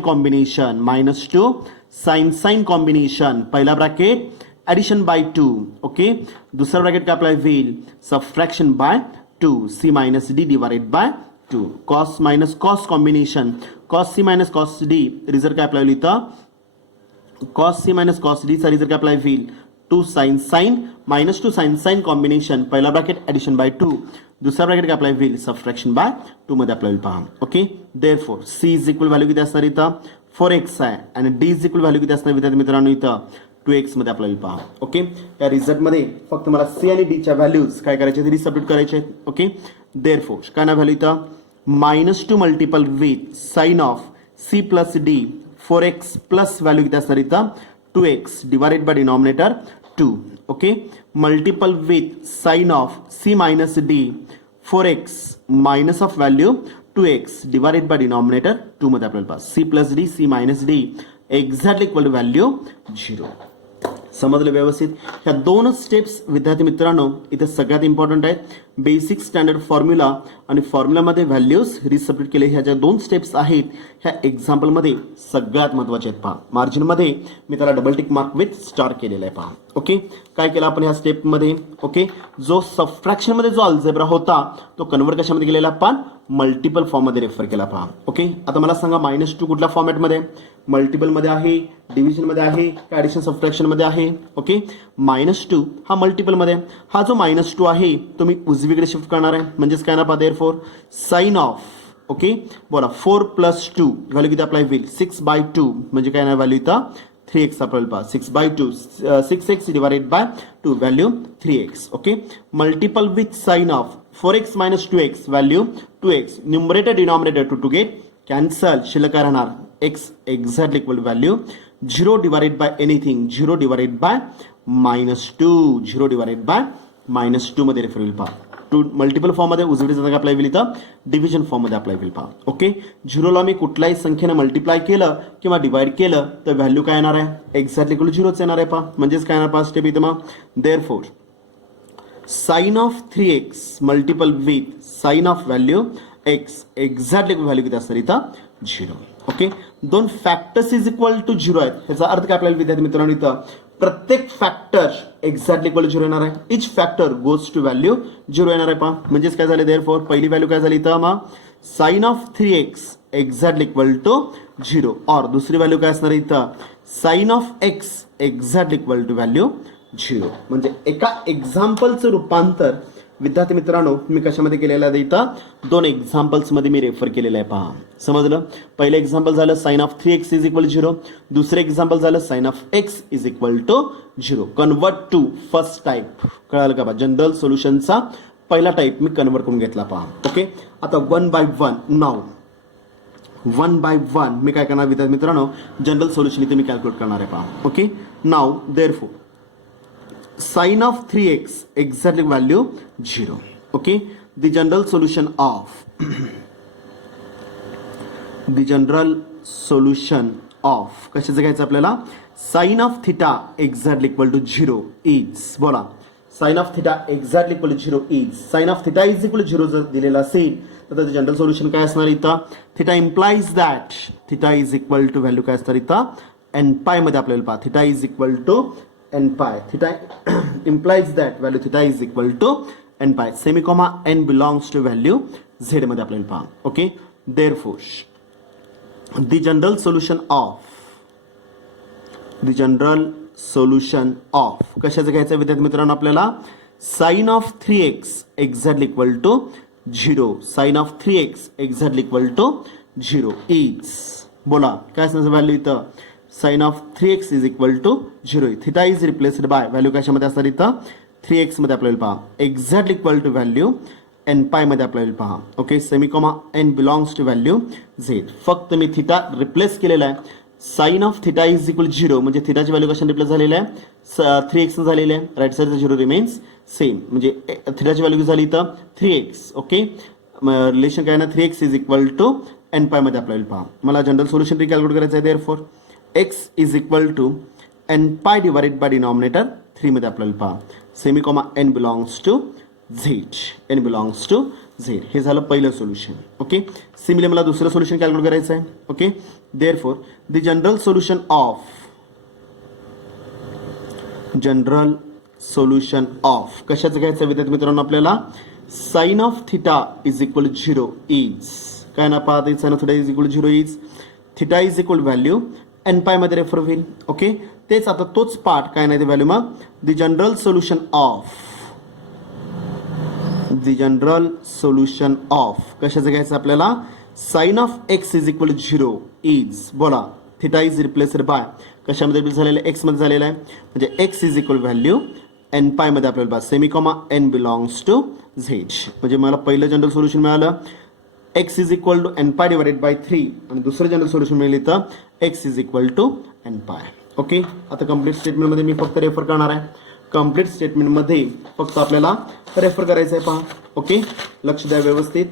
कॉम्बिनेशन पहिला bracket addition by 2 okay. दुसरा bracket काय अप्लाय होईल subtraction by 2 C minus D divided by 2 cos minus cos combination cos C minus cos D result काय apply होईल इथं cos C minus cos D चा result काय apply होईल 2 sine combination पहिला ब्रॅकेट ऍडिशन बाय 2 दुसरा bracket काय apply होईल सबट्रॅक्शन बाय 2 मध्ये अप्लाय होईल. पहा okay. Therefore C is equal value किती असणार इथं 4x आहे आणि डी इज इक्वल व्हॅल्यू किती असणार विद्यार्थी मित्रांनो इथं 2x मध्ये अप्लाय होईल. पहा ओके. या रिझल्ट मध्ये फक्त मला सी आणि डी च्या व्हॅल्यूज काय करायचे रिसबस्टिट्यूट करायचे आहेत. ओके. देअरफॉर काय ना व्हॅल्यू इथं -2 multiple with sine of C plus D 4x plus value किती असणार इथं 2x divided by denominator 2 okay. Multiple with sine of C minus D 4x minus of value 2x divided by denominator 2 मध्ये आपल्याला pass C plus D C minus D exactly equal to value 0. समजलं व्यवस्थित. ह्या दोन steps विद्यार्थी मित्रांनो इथे सगळ्यात इम्पॉर्टंट आहेत. बेसिक स्टँडर्ड फॉर्म्युला आणि फॉर्म्युलामध्ये व्हॅल्यूज रिसबस्टिट्यूट केले ह्या ज्या दोन स्टेप्स आहेत ह्या एक्झाम्पलमध्ये सगळ्यात महत्त्वाचे आहेत. पहा मार्जिनमध्ये मी त्याला double tick mark with star केलेला आहे. पहा ओके. काय केलं आपण ह्या स्टेपमध्ये ओके जो सबट्रॅक्शनमध्ये जो अल्जेब्रा होता तो कन्वर्ट कशामध्ये केलेला आपण मल्टिपल फॉर्ममध्ये रेफर केला. पहा ओके. आता मला सांगा -2 कुठल्या फॉर्मॅटमध्ये मल्टिपल मध्ये आहे डिव्हिजन मध्ये आहे का ऍडिशन सबट्रॅक्शन मध्ये आहे ओके. -2 हा मल्टिपल मध्ये हा जो -2 आहे तो मी उजवीकडे शिफ्ट करणार आहे म्हणजेच काय ना पहा देअरफॉर साइन ऑफ ओके बोला 4 + 2 व्हॅल्यू किती अप्लाय होईल 6/2 म्हणजे काय ना व्हॅल्यू इथं 3x अप्लाय पहा 6/2 6x divided by 2 value 3x okay. Multiple with sine of 4x - 2x value 2x numerator denominator two get cancel शिल्लक काय राहणार x exactly equal to value 0 divided by anything 0 divided by -2 0 divided by -2 मध्ये refer होईल. पहा 2 multiple form मध्ये उजवीकडे जाता apply होईल इथं डिव्हिजन फॉर्म मध्ये अप्लाय होईल. पहा ओके. 0ला मी कुठल्याही संख्येने मल्टिप्लाय केलं किंवा डिवाइड केलं तर व्हॅल्यू काय येणार आहे एक्झॅक्टली इक्वल टू 0च येणार आहे. पहा म्हणजेच काय येणार पहा स्टेप इथं मग therefore sine of 3x multiple with sine of value x exactly value किती असणार इथं 0 ओके. दोन फॅक्टर्स इज इक्वल टू 0 आहेत ह्याचा अर्थ काय आपल्याला विद्यार्थी मित्रांनो इथं प्रत्येक फॅक्टर एक्झॅक्टली इक्वल टू 0 येणार आहे. Each factor goes to value 0 येणार आहे. पहा म्हणजेच काय झालं देअरफॉर पहिली व्हॅल्यू काय झाली इथं मग sine of 3x exactly equal to 0 और दुसरी व्हॅल्यू काय असणार इथं sine of x exactly equal to value 0. म्हणजे एका एक्झाम्पलचं रूपांतर विद्यार्थी मित्रांनो मी कशामध्ये केलेलं आहे इथं दोन एक्झाम्पल्स मध्ये मी रेफर केलेलं आहे. पहा समजलं. पहिलं एक्झाम्पल झालं sine of 3x is equal 0. दुसरं एक्झाम्पल झालं sine of x is equal to 0. Convert to first type कळालं का बा जनरल सोल्युशनचा पहिला टाईप मी कन्वर्ट करून घेतला. पहा ओके. आता 1 by 1 नाव 1/1 मी काय करणार विद्यार्थी मित्रांनो, जनरल सोल्युशन इथे मी कॅल्क्युलेट करणार आहे पहा. Okay, now therefore sine of 3x exactly value 0. Okay, the general solution of कशाचं घ्यायचं आपल्याला, sine of theta exactly equal to 0 is, बोला sine of theta exactly equal to 0 is, sine of theta is equal to 0 जर दिलेला असेल तर त्याचं general solution काय असणार इथं, theta implies that theta is equal to value काय असणार इथं एन पाय मध्ये आपल्याला पहा, theta is equal to n pi, theta implies that value theta is equal to n pi, semicolon n belongs to value z मध्ये आपल्याला पहा. Okay, therefore the general solution of कशाचं घ्यायचं विद्यार्थी मित्रांनो आपल्याला, sine of 3x exactly equal to 0, sine of 3x exactly equal to 0 is, बोला काय असणार व्हॅल्यू इथं, sine of 3x is equal to 0, theta is replaced by value कशामध्ये असणार इथं 3x मध्ये आपल्याला पहा, exactly equal to value n pi मध्ये आपल्याला पहा. Okay, semicolon n belongs to value z, फक्त मी थिटा रिप्लेस केलेला आहे, sine of theta is equal 0 म्हणजे थिटाची व्हॅल्यू कशाने रिप्लेस झालेली आहे 3x झालेली आहे, राईट साईडचा 0 रिमेन्स सेम, म्हणजे थिटाची व्हॅल्यू झाली इथं 3x. ओके, रिलेशन काय ना 3x is equal to n pi मध्ये आपल्याला पहा. मला जनरल सोल्युशन रिकॅल्क्युलेट करायचं आहे, therefore x is equal to n pi divided by denominator 3 मध्ये आपल्याला पहा, सेमिकोमा n belongs to z, n belongs to Z, हे झालं पहिलं सोल्युशन. ओके, सिमिलर मला दुसरं सोल्युशन कॅल्क्युलेट करायचं आहे. Okay, therefore the general solution of कशाचं घ्यायचं विद्यार्थी मित्रांनो आपल्याला, sine of theta is equal 0 is, काय ना पाहता sine of theta is equal 0 is, theta is equal value n pi मध्ये रेफर होईल. ओके, तेच आता तोच पार्ट काय नाही ते व्हॅल्यू मग द जनरल सोल्युशन ऑफ कशाचं घ्यायचं आपल्याला, sine of x is equal 0 is, बोला थिटा इज रिप्लेस्ड बाय कशामध्ये रिप्लेस झालेलं आहे x मध्ये झालेलं आहे, म्हणजे x is equal value n pi मध्ये आपल्याला पहा, सेमिकोमा एन बिलॉंग्स टू झेड, म्हणजे मला पहिलं जनरल सोल्युशन मिळालं x is equal to n pi divided by 3 आणि दुसरं जनरल सोल्युशन मिळेल तर x is equal to n pi. Okay, आता कंप्लीट स्टेटमेंटमध्ये मी फक्त रेफर करणार आहे, कंप्लीट स्टेटमेंटमध्ये फक्त आपल्याला रेफर करायचं आहे पहा. ओके, लक्ष द्या व्यवस्थित.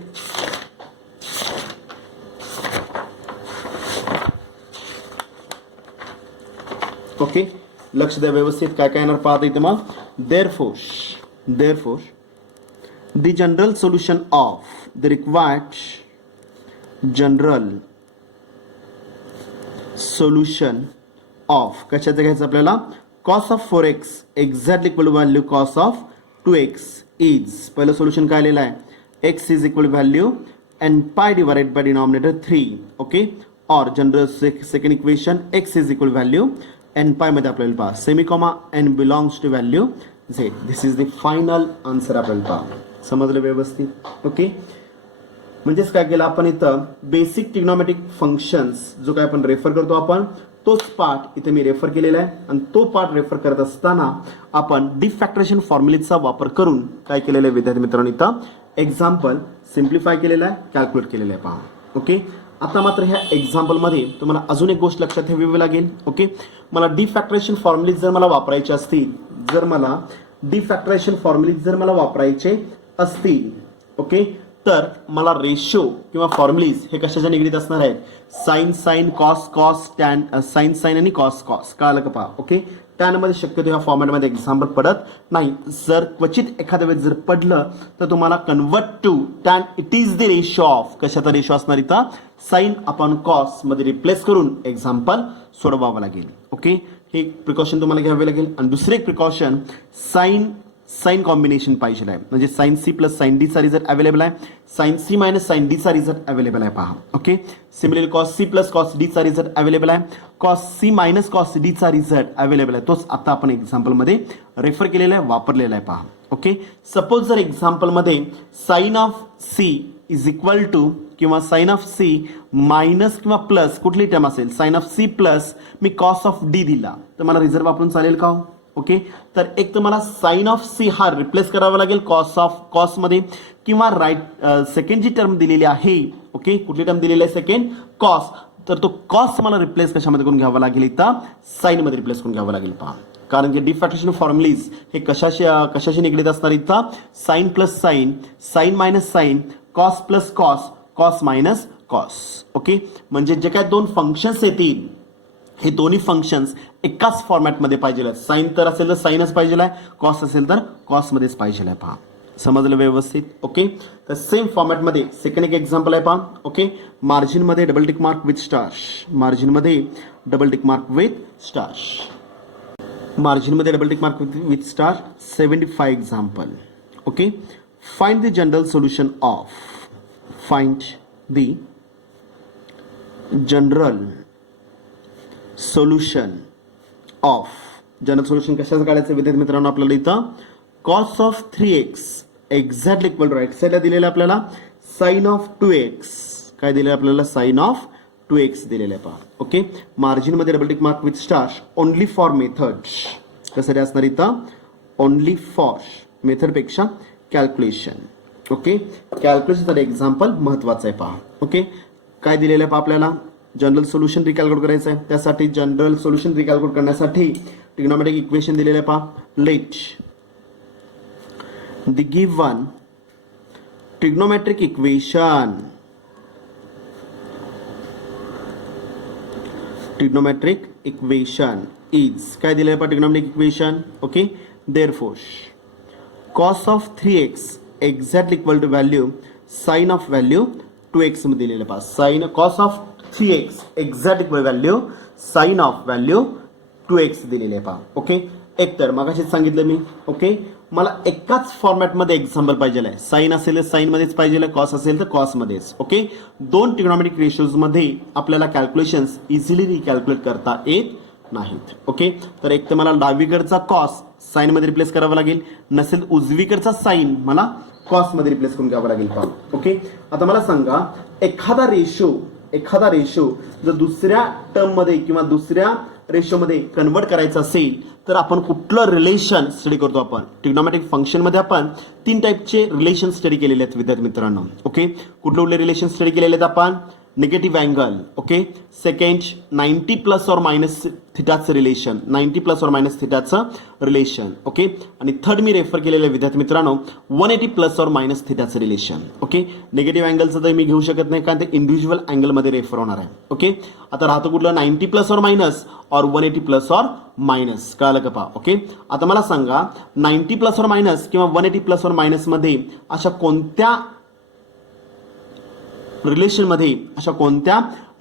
ओके, लक्ष द्या व्यवस्थित काय काय येणार पाहता इथे मग, therefore the general solution of the required general solution of कशाचं घ्यायचं आपल्याला, cos of 4x exactly equal value cos of 2x is, पहिलं सोल्युशन काय आलेलं आहे, x is equal value n pi divided by denominator 3. Okay, or general second equation x is equal value n pi मध्ये आपल्याला पहा, सेमिकोमा n belongs to value z, this is the final answer आपल्याला पहा. समजलं व्यवस्थित. ओके, म्हणजेच काय केलं आपण इथं बेसिक ट्रिग्नोमेट्रिक फंक्शन्स जो काय आपण रेफर करतो आपण तोच पार्ट इथे मी रेफर केलेला आहे आणि तो पार्ट रेफर करत असताना आपण डिफॅक्टरेशन फॉर्म्युलेचा वापर करून काय केलेलं आहे विद्यार्थी मित्रांनो इथं एक्झाम्पल सिम्प्लिफाय केलेलं आहे, कॅल्क्युलेट केलेलं आहे पहा. ओके, आता मात्र ह्या एक्झाम्पलमध्ये तुम्हाला अजून एक गोष्ट लक्षात ठेवावी लागेल. ओके, मला डिफॅक्टरेशन फॉर्म्युले जर मला वापरायचे असतील, वापरायचे असतील ओके, तर मला रेशो किंवा फॉर्म्युलीज हे कशाच्या निगडीत असणार आहेत, साइन कॉस टॅन, साइन आणि कॉस कळालं का पहा. ओके, टॅन मध्ये शक्यतो ह्या फॉर्मॅटमध्ये एक्झाम्पल पडत नाही, जर क्वचित एखाद्या वेळेस जर पडलं तर तुम्हाला convert to tan it is the ratio of, कशाचा रेशो असणार इथं साइन अपॉन कॉस मध्ये रिप्लेस करून एक्झाम्पल सोडवावं लागेल. ओके, हे प्रिकॉशन तुम्हाला घ्यावे लागेल. आणि दुसरे एक प्रिकॉशन साइन कॉम्बिनेशन पाहिजे आहे, म्हणजे sine C plus sine D चा रिझल्ट अवेलेबल आहे, sine C minus sine D चा रिझल्ट अवेलेबल आहे पहा. Okay, similarly cos C plus cos D चा रिझल्ट अवेलेबल आहे, cos C minus cos D चा रिझल्ट अवेलेबल आहे, तोच आता आपण एक्झाम्पल मध्ये रेफर केलेला आहे, वापरलेला आहे पहा. ओके, सपोज जर एक्झाम्पल मध्ये sine of C is equal to किंवा साइन ऑफ सी मायनस किंवा प्लस कुठली टर्म असेल, साइन ऑफ सी प्लस मी कॉस ऑफ डी दिला तर मला रिझल्ट वापरून चालेल का? ओके, तर एक तर मला साइन ऑफ सी हा रिप्लेस करावा लागेल कॉस मध्ये, किंवा राईट सेकंड जी टर्म दिलेली आहे ओके, कुठली टर्म दिलेली आहे सेकंड कॉस, तर तो कॉस मला रिप्लेस कशामध्ये करून घ्यावा लागेल इथं साइन मध्ये रिप्लेस करून घ्यावा लागेल पहा, कारण की डिफॅक्टेशन फॉर्म्युलीज हे कशाशी निगडीत असणार इथं sine plus sine, sine minus sine, cos plus cos, cos minus cos. Okay, म्हणजे जे काय दोन फंक्शन्स येतील हे दोन्ही फंक्शन्स एकाच फॉर्मॅटमध्ये पाहिजे. साइन तर असेल तर साइनच पाहिजे आहे, कॉस असेल तर कॉसमध्येच पाहिजे आहे. पहा समजलं व्यवस्थित. ओके, तर सेम फॉर्मॅटमध्ये सेकंड एक एक्झाम्पल आहे पहा. ओके, मार्जिनमध्ये double tick mark with star, मार्जिनमध्ये double tick mark with star, मार्जिनमध्ये double tick mark with star 75 example. Okay, find the general solution of, find the general solution of, general solution कशाचं काढायचं विद्यार्थी मित्रांनो आपल्याला इथं cos of 3x exactly equal to right साईडला दिलेलं आपल्याला साइन ऑफ 2x, काय दिलेलं आपल्याला साइन ऑफ 2x दिलेलं आहे पहा. ओके, मार्जिनमध्ये double tick mark with star only for method, कसं असणार इथं ओनली फॉर मेथडपेक्षा कॅल्क्युलेशन. ओके, कॅल्क्युलेशन एक्झाम्पल महत्वाचं आहे पहा. ओके, काय दिलेलं आहे पहा आपल्याला जनरल सोल्युशन रिकॅल्क्युलेट करायचं आहे, त्यासाठी जनरल सोल्युशन रिकॅल्क्युलेट करण्यासाठी ट्रिग्नोमेट्रिक इक्वेशन दिलेलं आहे पहा. Let the given trigonometric equation, trigonometric equation is, काय दिलेलं आहे पहा trigonometric equation. Okay, therefore cos of 3x exactly equal to value sine of value 2x मध्ये दिलेलं पहा. Sine cos of 3x exact equal value sine of value 2x दिलेले आहे पहा. ओके, एक तर मगाशीच सांगितलं मी. ओके, मला एकाच फॉर्मॅटमध्ये एक्झाम्पल पाहिजे आहे, साइन असेल तर साइन मध्येच पाहिजे आहे, कॉस असेल तर कॉस मध्येच. ओके, दोन ट्रिग्नोमेट्रिक रेशोज मध्ये आपल्याला कॅल्क्युलेशन्स इझिली रिकॅल्क्युलेट करता येत नाहीत. ओके, तर एक तर मला डावीकडचा कॉस साइन मध्ये रिप्लेस करावा लागेल, नसेल उजवीकडचा साइन मला कॉस मध्ये रिप्लेस करून घ्यावा लागेल पहा. ओके, आता मला सांगा एखादा रेशो जर दुसऱ्या टर्म मध्ये किंवा दुसऱ्या रेशोमध्ये कन्वर्ट करायचं असेल तर आपण कुठलं रिलेशन स्टडी करतो. आपण ट्रिग्नोमेट्रिक फंक्शन मध्ये आपण 3 टाईपचे रिलेशन स्टडी केलेले आहेत विद्यार्थी मित्रांनो. ओके, कुठले रिलेशन स्टडी केलेले आहेत आपण negative angle. Okay, second 90 plus और मायनस थिटाचं रिलेशन, 90 प्लस और मायनस थिटाचं रिलेशन. ओके, आणि थर्ड मी रेफर केलेलं आहे विद्यार्थी मित्रांनो 180 प्लस और मायनस थिटाचं रिलेशन. ओके, निगेटिव्ह अँगलचं तर मी घेऊ शकत नाही कारण ते इंडिव्हिज्युअल अँगलमध्ये रेफर होणार आहे. ओके, आता राहतं कुठलं 90 प्लस और मायनस और 180 प्लस और मायनस, कळलं का पहा. ओके, आता मला सांगा 90 प्लस और मायनस किंवा 180 प्लस और मायनस मध्ये अशा कोणत्या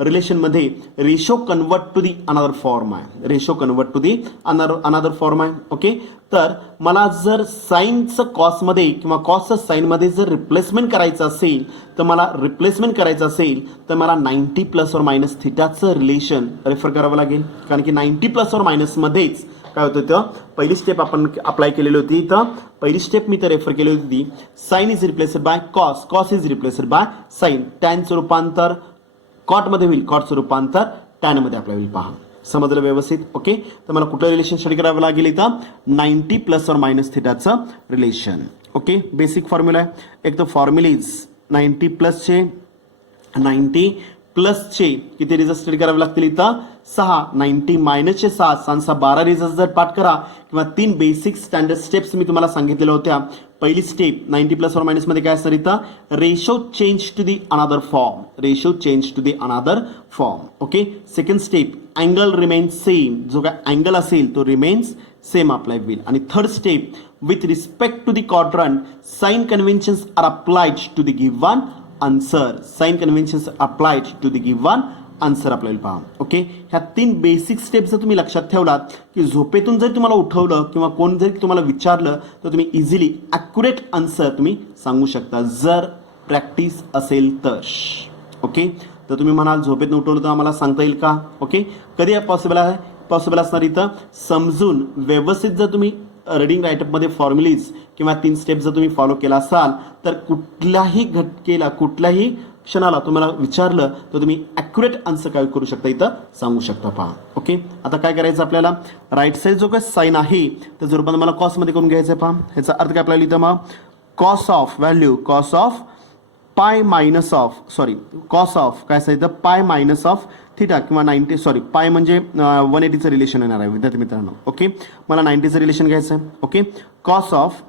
रिलेशनमध्ये ratio convert to the another form आहे, ratio convert to the another form आहे. ओके, तर मला जर साइनचं कॉसमध्ये किंवा कॉसचं साइनमध्ये जर रिप्लेसमेंट करायचं असेल तर मला 90 प्लस और मायनस थिटाचं रिलेशन रेफर करावं लागेल, कारण की 90 प्लस और मायनसमध्येच काय होतं तर पहिली स्टेप आपण अप्लाय केलेली होती. तर पहिली स्टेप मी तर रेफर केली होती sine is replaced by cos, cos is replaced by sine, टॅनचं रूपांतर कॉटमध्ये होईल, कॉटचं रूपांतर टॅनमध्ये अप्लाय होईल. पहा समजलं व्यवस्थित. ओके, तर मला कुठलं रिलेशन स्टडी करावं लागेल इथं 90 प्लस और मायनस थिटाचं रिलेशन. ओके, बेसिक फॉर्म्युला आहे, एक तर फॉर्म्युला इज 90 प्लसचे किती रिझल्ट स्टडी करावे लागतील इथं 6, 90 मायनसचे 6, 6 12 रिझल्ट जर पाठ करा किंवा 3 बेसिक स्टँडर्ड स्टेप्स मी तुम्हाला सांगितलेल्या होत्या. पहिली स्टेप 90 प्लस और मायनस मध्ये काय असतं इथं ratio change to the another form. Okay, second step angle remains same, जो काय अँगल असेल तो रिमेन्स सेम अप्लाय होईल. आणि third step with respect to the quadrant sign conventions are applied to the given answer, sign conventions applied to the given answer आपल्याला पहा. Okay, ह्या 3 basic steps जर तुम्ही लक्षात ठेवलात की झोपेतून जर तुम्हाला उठवलं किंवा कोण जरी तुम्हाला विचारलं तर तुम्ही इझिली ॲक्युरेट आन्सर तुम्ही सांगू शकता जर प्रॅक्टिस असेल तर. ओके, तर तुम्ही म्हणाल झोपेतून उठवलं तर आम्हाला सांगता येईल का. ओके, कधी पॉसिबल असणार इथं समजून व्यवस्थित जर तुम्ही रीडिंग रायटअपमध्ये फॉर्म्युलीज किंवा 3 स्टेप्स जर तुम्ही फॉलो केला असाल तर कुठल्याही घटकेला कुठल्याही क्षणाला तुम्हाला विचारलं तर तुम्ही ॲक्युरेट आन्सर काय करू शकता इथं सांगू शकता. पहा. ओके, आता काय करायचं आपल्याला राईट साईड जो काय साइन आहे त्याचं रूपांतर मला कॉसमध्ये करून घ्यायचं आहे. पहा, ह्याचा अर्थ काय आपल्याला इथं मग कॉस ऑफ पाय मायनस ऑफ कॉस ऑफ काय असायचं पाय मायनस ऑफ थिटा किंवा 90 पाय म्हणजे 180चं रिलेशन येणार आहे विद्यार्थी मित्रांनो. ओके, मला 90चं रिलेशन घ्यायचं आहे. ओके, कॉस ऑफ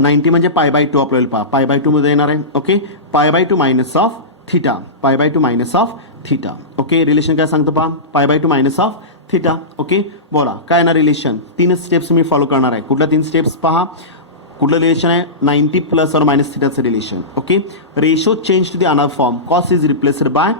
90 म्हणजे पाय बाय 2 आपल्याला पहा पाय बाय 2 मध्ये येणार आहे. ओके, पाय बाय 2 मायनस ऑफ थिटा, पाय by 2 minus of theta. Okay, relation काय सांगतो पहा पाय by 2 minus of theta. Okay, बोला काय ना रिलेशन 3 स्टेप्स मी फॉलो करणार आहे. कुठल्या 3 स्टेप्स पहा, कुठलं रिलेशन आहे 90 प्लस और मायनस थिटाचं relation. Okay, ratio change to the another form, cos is replaced by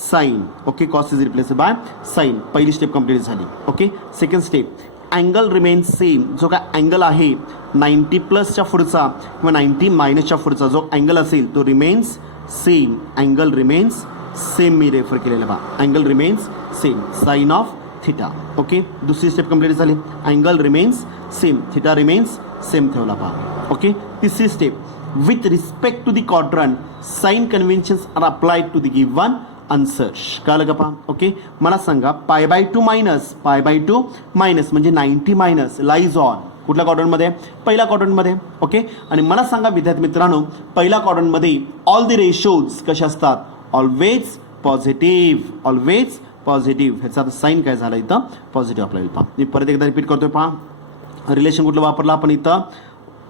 sine. Okay, cos is replaced by sine, पहिली स्टेप कंप्लीट झाली. Okay, second step angle remains same, जो काय angle आहे 90 प्लसच्या पुढचा किंवा 90 मायनसच्या पुढचा जो अँगल असेल तो remains same, angle remains same मी रेफर केलेला पहा, angle remains same sine of theta. Okay, दुसरी स्टेप कंप्लीट झाली, angle remains same, theta remains same ठेवला पहा. ओके, तिसरी step with respect to the quadrant sign conventions are applied to the given answer. कळलं का पहा. ओके, मला सांगा pi by 2 minus, pi by 2 minus म्हणजे 90 मायनस लाईज ऑन कुठल्या क्वाड्रंटमध्ये, पहिल्या क्वाड्रंटमध्ये. ओके, आणि मला सांगा विद्यार्थी मित्रांनो पहिल्या क्वाड्रंटमध्ये ऑल द रेशोज कशा असतात, ऑलवेज पॉझिटिव्ह, ऑलवेज पॉझिटिव्ह. ह्याचा आता साईन काय झाला इथं पॉझिटिव्ह आपल्याला पहा. मी परत एकदा रिपीट करतोय पहा, रिलेशन कुठलं वापरलं आपण इथं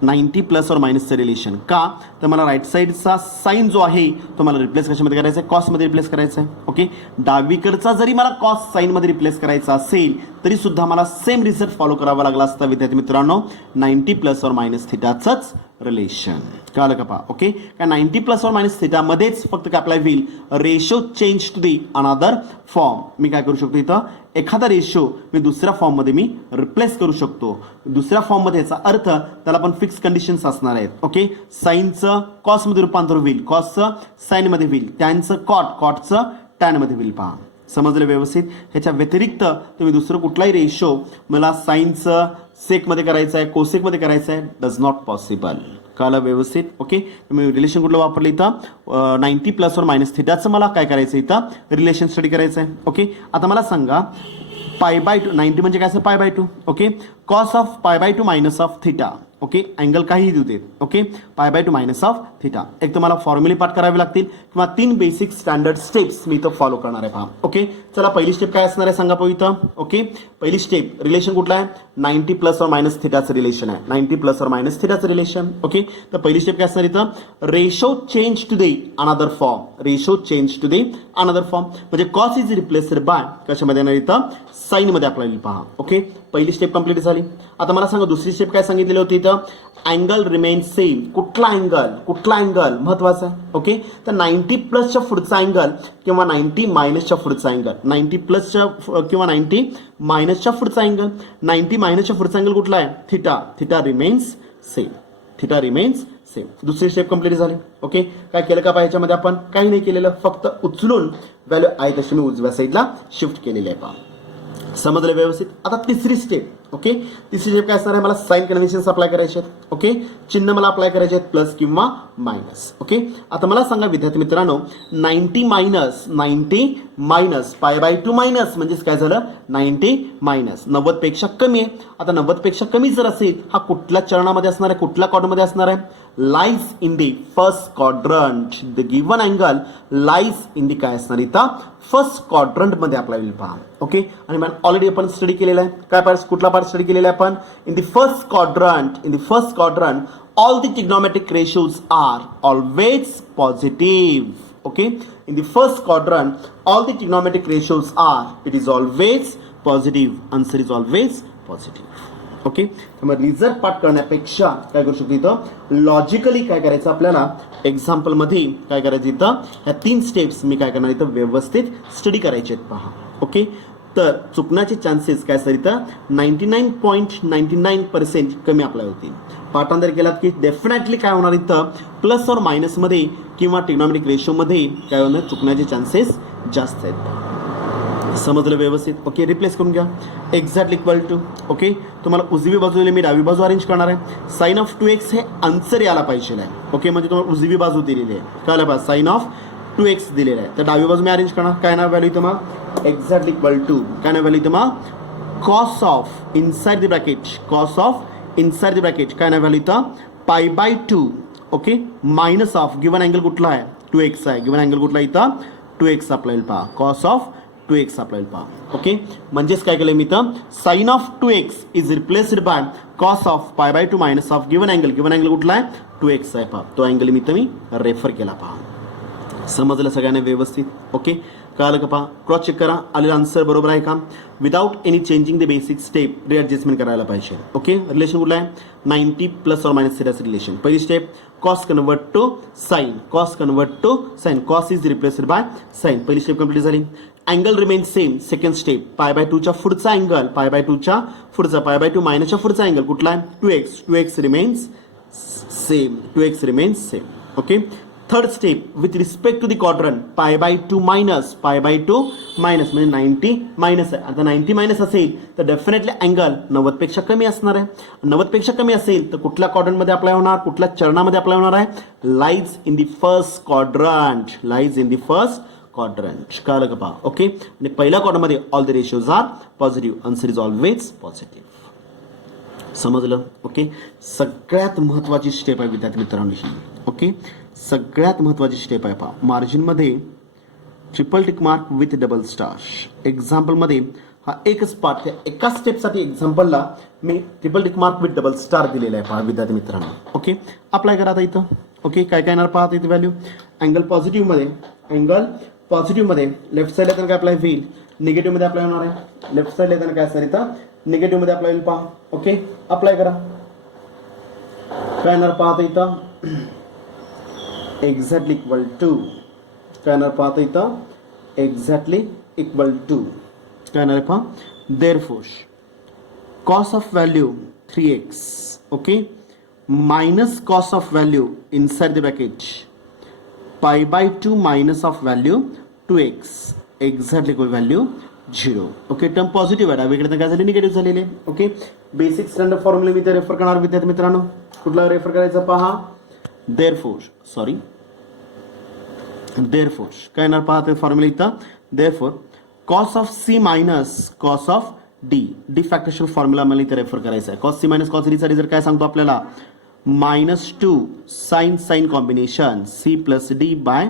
90 प्लस और मायनसचं रिलेशन. का तर मला राईट साईडचा साईन जो आहे तो मला रिप्लेस कशामध्ये करायचा आहे, कॉसमध्ये रिप्लेस करायचा आहे. ओके, डावीकडचा जरी मला कॉस साईनमध्ये रिप्लेस करायचा असेल तरी सुद्धा मला सेम रिझल्ट फॉलो करावा लागला असता विद्यार्थी मित्रांनो, 90 प्लस और मायनस थिटाचंच रिलेशन. कळलं का पहा. ओके, काय 90 प्लस और मायनस थिटामध्येच फक्त काय अप्लाय होईल, ratio change to the another form. मी काय करू शकतो इथं एखादा रेशो मी दुसऱ्या फॉर्ममध्ये मी रिप्लेस करू शकतो. दुसऱ्या फॉर्ममध्ये याचा अर्थ त्याला पण फिक्स कंडिशन्स असणार आहेत. ओके, साईनचं कॉसमध्ये रूपांतर होईल, कॉसचं साईनमध्ये होईल, टॅनचं कॉटचं टॅनमध्ये होईल. पहा समजलं व्यवस्थित. ह्याच्या व्यतिरिक्त तुम्ही दुसरं कुठलाही रेशो मला साईनचं सेकमध्ये करायचं आहे, कोसेकमध्ये करायचं आहे, डज नॉट पॉसिबल. कळलं व्यवस्थित. ओके, मी रिलेशन कुठलं वापरलं इथं 90 प्लस और मायनस थिटाचं मला काय करायचं इथं रिलेशन स्टडी करायचं आहे. ओके, आता मला सांगा पाय बाय 2 90 म्हणजे काय असं पाय by 2. Okay, cos of pi by 2 minus of theta. Okay, angle काहीही देऊ देत. ओके, पाय बाय 2 मायनस ऑफ थिटा. एक तर मला फॉर्म्युले पाठ करावे लागतील किंवा 3 बेसिक स्टँडर्ड स्टेप्स मी इथं फॉलो करणार आहे. पहा. ओके, चला पहिली स्टेप काय असणार आहे सांगा पाहू इथं. ओके, पहिली स्टेप रिलेशन कुठला आहे 90 प्लस और मायनस थिटाचं रिलेशन आहे, 90 प्लस और मायनस थिटाचं रिलेशन. ओके, तर पहिली स्टेप काय असणार इथं ratio change to the another form, ratio change to the another form म्हणजे कॉस इज रिप्लेस्ड बाय कशामध्ये येणार इथं साईनमध्ये आपल्याला पहा. ओके, पहिली स्टेप कंप्लीट झाली. आता मला सांगा दुसरी स्टेप काय सांगितलेली होती इथं अँगल रिमेन सेम. कुठला अँगल, कुठला अँगल महत्वाचा आहे. ओके, तर 90 प्लसच्या पुढचा अँगल किंवा 90 मायनसच्या पुढचा अँगल, 90 प्लसच्या किंवा 90 मायनसच्या पुढचा अँगल, 90 मायनसच्या पुढचा अँगल कुठला आहे theta, theta remains same, theta remains same. दुसरी स्टेप कंप्लीट झाली. ओके, काय केलं का पाहिजे याच्यामध्ये आपण काही नाही केलेलं, फक्त उचलून व्हॅल्यू आहे तशी मी उजव्या साईडला शिफ्ट केलेली आहे. पहा समजलं व्यवस्थित. आता तिसरी स्टेप. ओके, तिसरी स्टेप काय असणार आहे मला साइन कन्व्हेन्शन्स अप्लाय करायचे आहेत. ओके, चिन्ह मला अप्लाय करायचे आहेत प्लस किंवा मायनस. ओके, आता मला सांगा विद्यार्थी मित्रांनो 90 मायनस पाय बाय 2 मायनस म्हणजेच काय झालं 90 मायनस 90 पेक्षा कमी आहे. आता 90 पेक्षा कमी जर असेल हा कुठल्या चरणामध्ये असणार आहे, कुठल्या क्वाड्रंटमध्ये असणार आहे, lies in the first quadrant. The given angle lies in the काय असणार इथं फर्स्ट क्वाड्रंट मध्ये आपल्याला पहा. ओके, आणि मॅन ऑलरेडी आपण स्टडी केलेला आहे. काय पार्ट, कुठला पार्ट स्टडी केलेला आहे आपण in the first quadrant. In the first quadrant all the trigonometric ratios are always positive. Okay, in the first quadrant all the trigonometric ratios are, it is always positive. Answer is always positive. Okay, त्यामुळे result पाठ करण्यापेक्षा काय करू शकतो इथं logically काय करायचं आपल्याला एक्झाम्पल मध्ये काय करायचं इथं ह्या 3 स्टेप्स मी काय करणार इथं व्यवस्थित स्टडी करायचे आहेत. पहा. ओके, तर चुकण्याचे चान्सेस काय असतात इथं 99.99% कमी अप्लाय होतील. पाठांतर केलात की डेफिनेटली काय होणार इथं प्लस और मायनस मध्ये किंवा ट्रिग्नॉमेट्रिक रेशो मध्ये काय होणार चुकण्याचे चान्सेस जास्त आहेत. समजलं व्यवस्थित. ओके, रिप्लेस करून घ्या एक्झॅक्टली इक्वल टू. ओके, तुम्हाला उजवी बाजूला मी डावी बाजू अरेंज करणार आहे. साइन ऑफ 2x हे आन्सर यायला पाहिजे आहे. ओके, म्हणजे तुम्हाला उजवी बाजू दिलेली आहे. कळलं पाहिजे साइन ऑफ 2x दिलेलं आहे. तर डावी बाजू मी अरेंज करणार. काय ना व्हॅल्यू तुम्हाला एक्झॅक्टली इक्वल टू काय ना व्हॅल्यू तुम्हाला cos of inside the bracket, cos of inside the bracket काय ना व्हॅल्यू इथं पाय by 2. Okay minus of given angle कुठला आहे 2x आहे गिवन अँगल कुठला इथं 2x आपल्याला पहा कॉस ऑफ 2x आपल्याला पहा ओके म्हणजेच काय केलं मी इथं sine of 2x is replaced by cos of π/2 minus of given angle कुठला आहे 2x आहे पहा तो अँगल मी रेफर केला पहा समजलं सगळ्यांना व्यवस्थित ओके कळालं का पहा क्रॉस चेक करा आलेला आन्सर बरोबर आहे का without any changing the basic step readjustment करायला पाहिजे ओके रिलेशन कुठला आहे 90 प्लस और मायनस थिटाचं रिलेशन पहिली step cos convert to sine cos cos is replaced by sine पहिली स्टेप कंप्लीट झाली angle remain same second step π/2 च्या पुढचा अँगल π/2 च्या पुढचा π/2 मायनसच्या पुढचा अँगल कुठला आहे 2x remains same okay third step with respect to the quadrant π/2 minus म्हणजे 90 मायनस आहे आता 90 मायनस असेल तर डेफिनेटली अँगल 90 पेक्षा कमी असणार आहे 90 पेक्षा कमी असेल तर कुठल्या क्वाड्रंटमध्ये अप्लाय होणार कुठल्या चरणामध्ये अप्लाय होणार आहे lies in the first quadrant कळलं का पहा ओके आणि पहिल्या क्वाड्रंटमध्ये all the ratios are positive answer is always positive समजलं ओके सगळ्यात महत्त्वाची स्टेप आहे विद्यार्थी मित्रांनो ही ओके सगळ्यात महत्त्वाची स्टेप आहे पहा मार्जिनमध्ये triple tick mark with double star एक्झाम्पलमध्ये हा एकच पार्ट त्या एका स्टेपसाठी एक्झाम्पलला मी triple tick mark with double star दिलेला आहे पहा विद्यार्थी मित्रांनो ओके अप्लाय करा आता इथं ओके काय येणार पहा इथे व्हॅल्यू अँगल पॉझिटिव्हमध्ये लेफ्ट साईडला तर काय अप्लाय होईल निगेटिव्हमध्ये अप्लाय होणार आहे लेफ्ट साईडला येताना काय असणार इथं निगेटिव्हमध्ये अप्लाय होईल पहा ओके अप्लाय करा काय येणार पाहता इथं एक्झॅक्टली इक्वल टू काय येणार पाहता इथं एक्झॅक्टली इक्वल टू काय येणार आहे पहा therefore cos of value 3x okay minus cos of value inside the bracket π/2 minus of value 2x exactly equal value 0 okay term positive आहे डावीकडे काय झाले निगेटिव्ह झालेले ओके बेसिक स्टँडर्ड फॉर्म्युला मी ते रेफर करणार विद्यार्थी मित्रांनो कुठला रेफर करायचा पहा देअरफोर काय येणार पहा ते फॉर्म्युला इथं therefore cos of c minus cos of d factorisation formula मला इथे रेफर करायचा आहे cos c minus cos d साठी जर काय सांगतो आपल्याला -2 sine combination c plus d by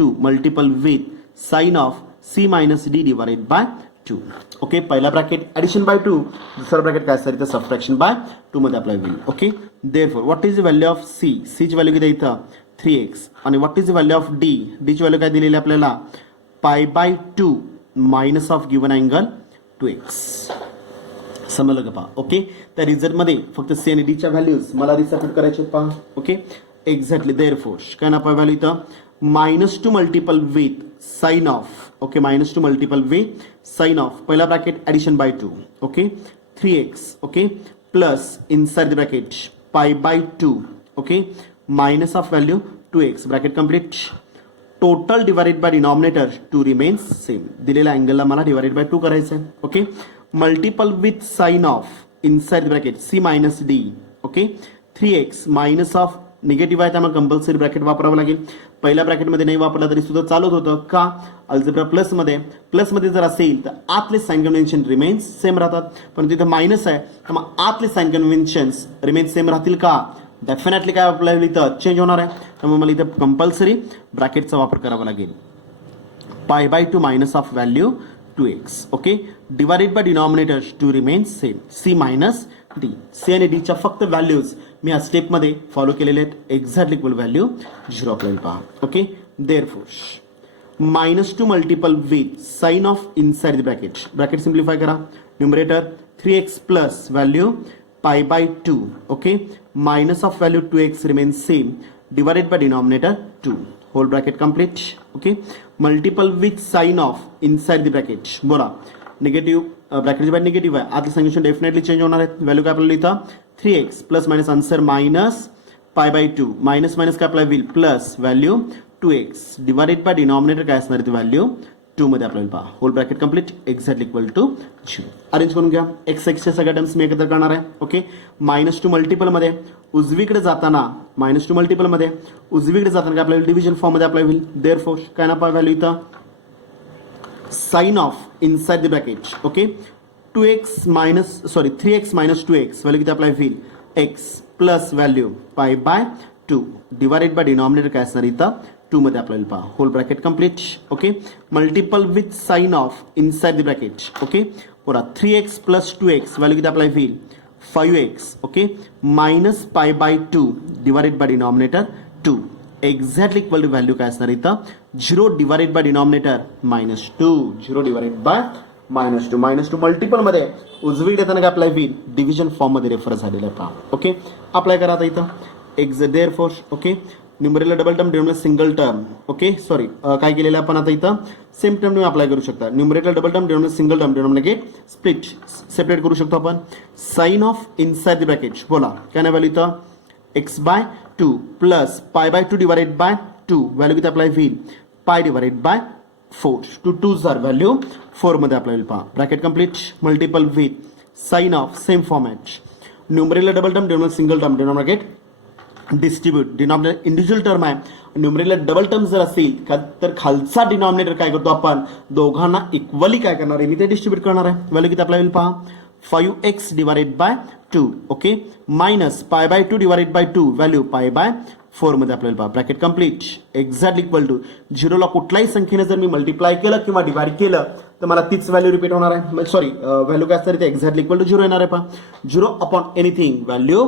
2 multiple with sine of c minus d divided by 2 okay पहिला ब्रॅकेट ऍडिशन बाय 2 दुसरा ब्रॅकेट काय असणार इथं सबट्रॅक्शन बाय 2 मध्ये अप्लाय होईल okay therefore what is the value of c ची value किती इथं 3x आणि what is the value of d ची व्हॅल्यू काय दिलेली आपल्याला π/2 minus of given angle 2x समजलं का पहा ओके त्या रिझल्ट मध्ये फक्त c आणि d च्या व्हॅल्यूज मला रिसबमिट करायचे पहा ओके एक्झॅक्टली देअरफॉर काय ना व्हॅल्यू इथं -2 multiple with sine of okay -2 multiple with sine of पहिला bracket addition by 2 okay 3x okay plus inside the bracket π/2 okay minus of value 2x bracket complete total divided by denominator 2 remains same दिलेल्या अँगलला मला divided by 2 करायचं आहे okay multiple with sine of inside bracket c minus d okay 3x minus of negative आहे त्यामुळे compulsory bracket वापरावं लागेल पहिल्या ब्रॅकेटमध्ये नाही वापरला तरी सुद्धा चालत होतं का अल्जेब्रा प्लसमध्ये जर असेल तर आतले साइन कन्व्हेन्शन रिमेन्स सेम राहतात पण तिथे मायनस आहे तर मग आतले साइन कन्व्हेन्शन्स रिमेन्स सेम राहतील का डेफिनेटली काय आपल्याला इथं चेंज होणार आहे त्यामुळे मला इथं कंपल्सरी ब्रॅकेटचा वापर करावा लागेल π/2 minus of value 2x okay divided by denominator 2 remains same c minus d c आणि d च्या फक्त व्हॅल्यूज मी या स्टेपमध्ये फॉलो केलेले आहेत एक्झॅक्टली इक्वल व्हॅल्यू 0 आपल्याला पहा okay therefore -2 multiple with sine of inside the bracket simplify करा numerator 3x plus value π/2 okay minus of value 2x remains same divided by denominator 2 whole bracket complete okay multiple with sine of inside the bracket बोला negative bracket by negative आहे आतले संख्या definitely change होणार आहे value काय आपल्याला इथं 3x plus minus answer minus π/2 minus काय अप्लाय होईल plus value 2x divided by denominator काय असणार आहे व्हॅल्यू 2 मध्ये आपल्याला पहा whole bracket complete exactly equal to 0 arrange करून घ्या x च्या सगळ्या टर्म्स मी एकत्र करणार आहे ओके -2 मल्टिपल मध्ये उजवीकडे जाताना काय आपल्याला डिव्हिजन फॉर्म मध्ये अप्लाय होईल देअरफॉर काय ना पहा व्हॅल्यू इथं sine of inside the bracket okay 3x minus 2x value किती अप्लाय होईल x plus value π/2 2 divided by denominator काय असणार इथं 2 मध्ये आपल्याला पहा whole bracket complete. Okay, multiple with sine of inside the bracket. Okay, बघा 3x प्लस 2x व्हॅल्यू किती आपल्याला होईल 5x. Okay, minus pi by 2 divided by denominator 2 exactly equal to value काय असणार इथं 0 divided by denominator -2. 0 divided by -2 multiple मध्ये उजवी देताना काय अप्लाय होईल डिव्हिजन फॉर्म मध्ये रेफर झालेला आहे पहा. ओके, अप्लाय करा आता इथं therefore. Okay, numerator double term denominator single term. Okay, sorry काय केलेलं आपण आता इथं सेम टर्म तुम्ही अप्लाय करू शकता. Numerator double term denominator single term denominator split separate करू शकतो आपण. Sine of inside the bracket बोला काय नाही व्हॅल्यू इथं x/2 plus π/2 divided by 2 value किती अप्लाय होईल पाय डिवाइडेड बाय 4. 2 2 व्हॅल्यू 4 मध्ये अप्लाय होईल पहा. Bracket complete. Multiple with sine of same format. Numerator double term denominator single term denominator distribute. Denominator individual term आहे. Numerator double term जर असेल तर खालचा डिनॉमिनेटर काय करतो आपण दोघांना इक्वली काय करणार आहे मी ते डिस्ट्रीब्यूट करणार आहे. व्हॅल्यू किती अप्लाय होईल पहा 5x divided by 2. Okay, minus π/2 divided by 2 value π/4 मध्ये आपल्याला पहा. Bracket complete. Exact equal to 0 ला कुठल्याही संख्येने जर मी मल्टिप्लाय केलं किंवा डिवाइड केलं तर मला तीच व्हॅल्यू रिपीट होणार आहे. सॉरी व्हॅल्यू काय असणार ते एक्झॅक्टली इक्वल टू 0 येणार आहे पहा. 0 अपॉन एनिथिंग व्हॅल्यू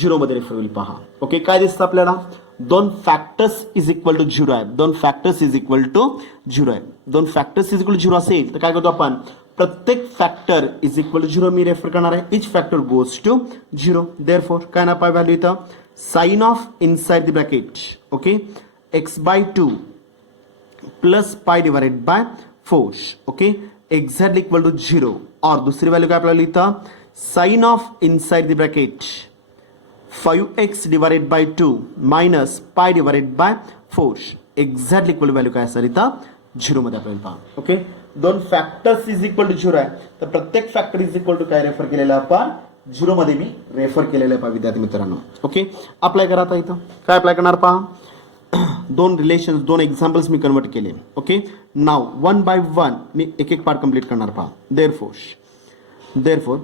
0 मध्ये रेफर होईल पहा. ओके, काय दिसतं आपल्याला दोन फॅक्टर्स इज इक्वल टू 0 आहे. दोन फॅक्टर्स इज इक्वल टू 0 आहे. दोन फॅक्टर्स इज इक्वल टू 0 असेल तर काय करतो आपण प्रत्येक फॅक्टर इज इक्वल टू 0 मी रेफर करणार आहे. Each factor goes to 0. Therefore काय ना पाय व्हॅल्यू इथं sine of inside the bracket. Okay, x/2 plus pi divided by 4. Okay, exactly equal to 0. और दुसरी व्हॅल्यू काय आपल्याला इथं sine of inside the bracket 5x divided by 2 minus pi divided by 4 exactly equal value काय असणार इथं 0 मध्ये आपल्याला पहा. ओके, दोन फॅक्टर्स इज इक्वल टू 0 आहे तर प्रत्येक फॅक्टर इज इक्वल टू काय रेफर केलेलं आपण 0 मध्ये मी रेफर केलेलं आहे पहा विद्यार्थी मित्रांनो. ओके, अप्लाय करा आता इथं काय अप्लाय करणार पहा दोन रिलेशन्स दोन एक्झाम्पल्स मी कन्वर्ट केले. ओके, नाव 1 बाय 1 मी एक एक पार्ट कंप्लीट करणार पहा. Therefore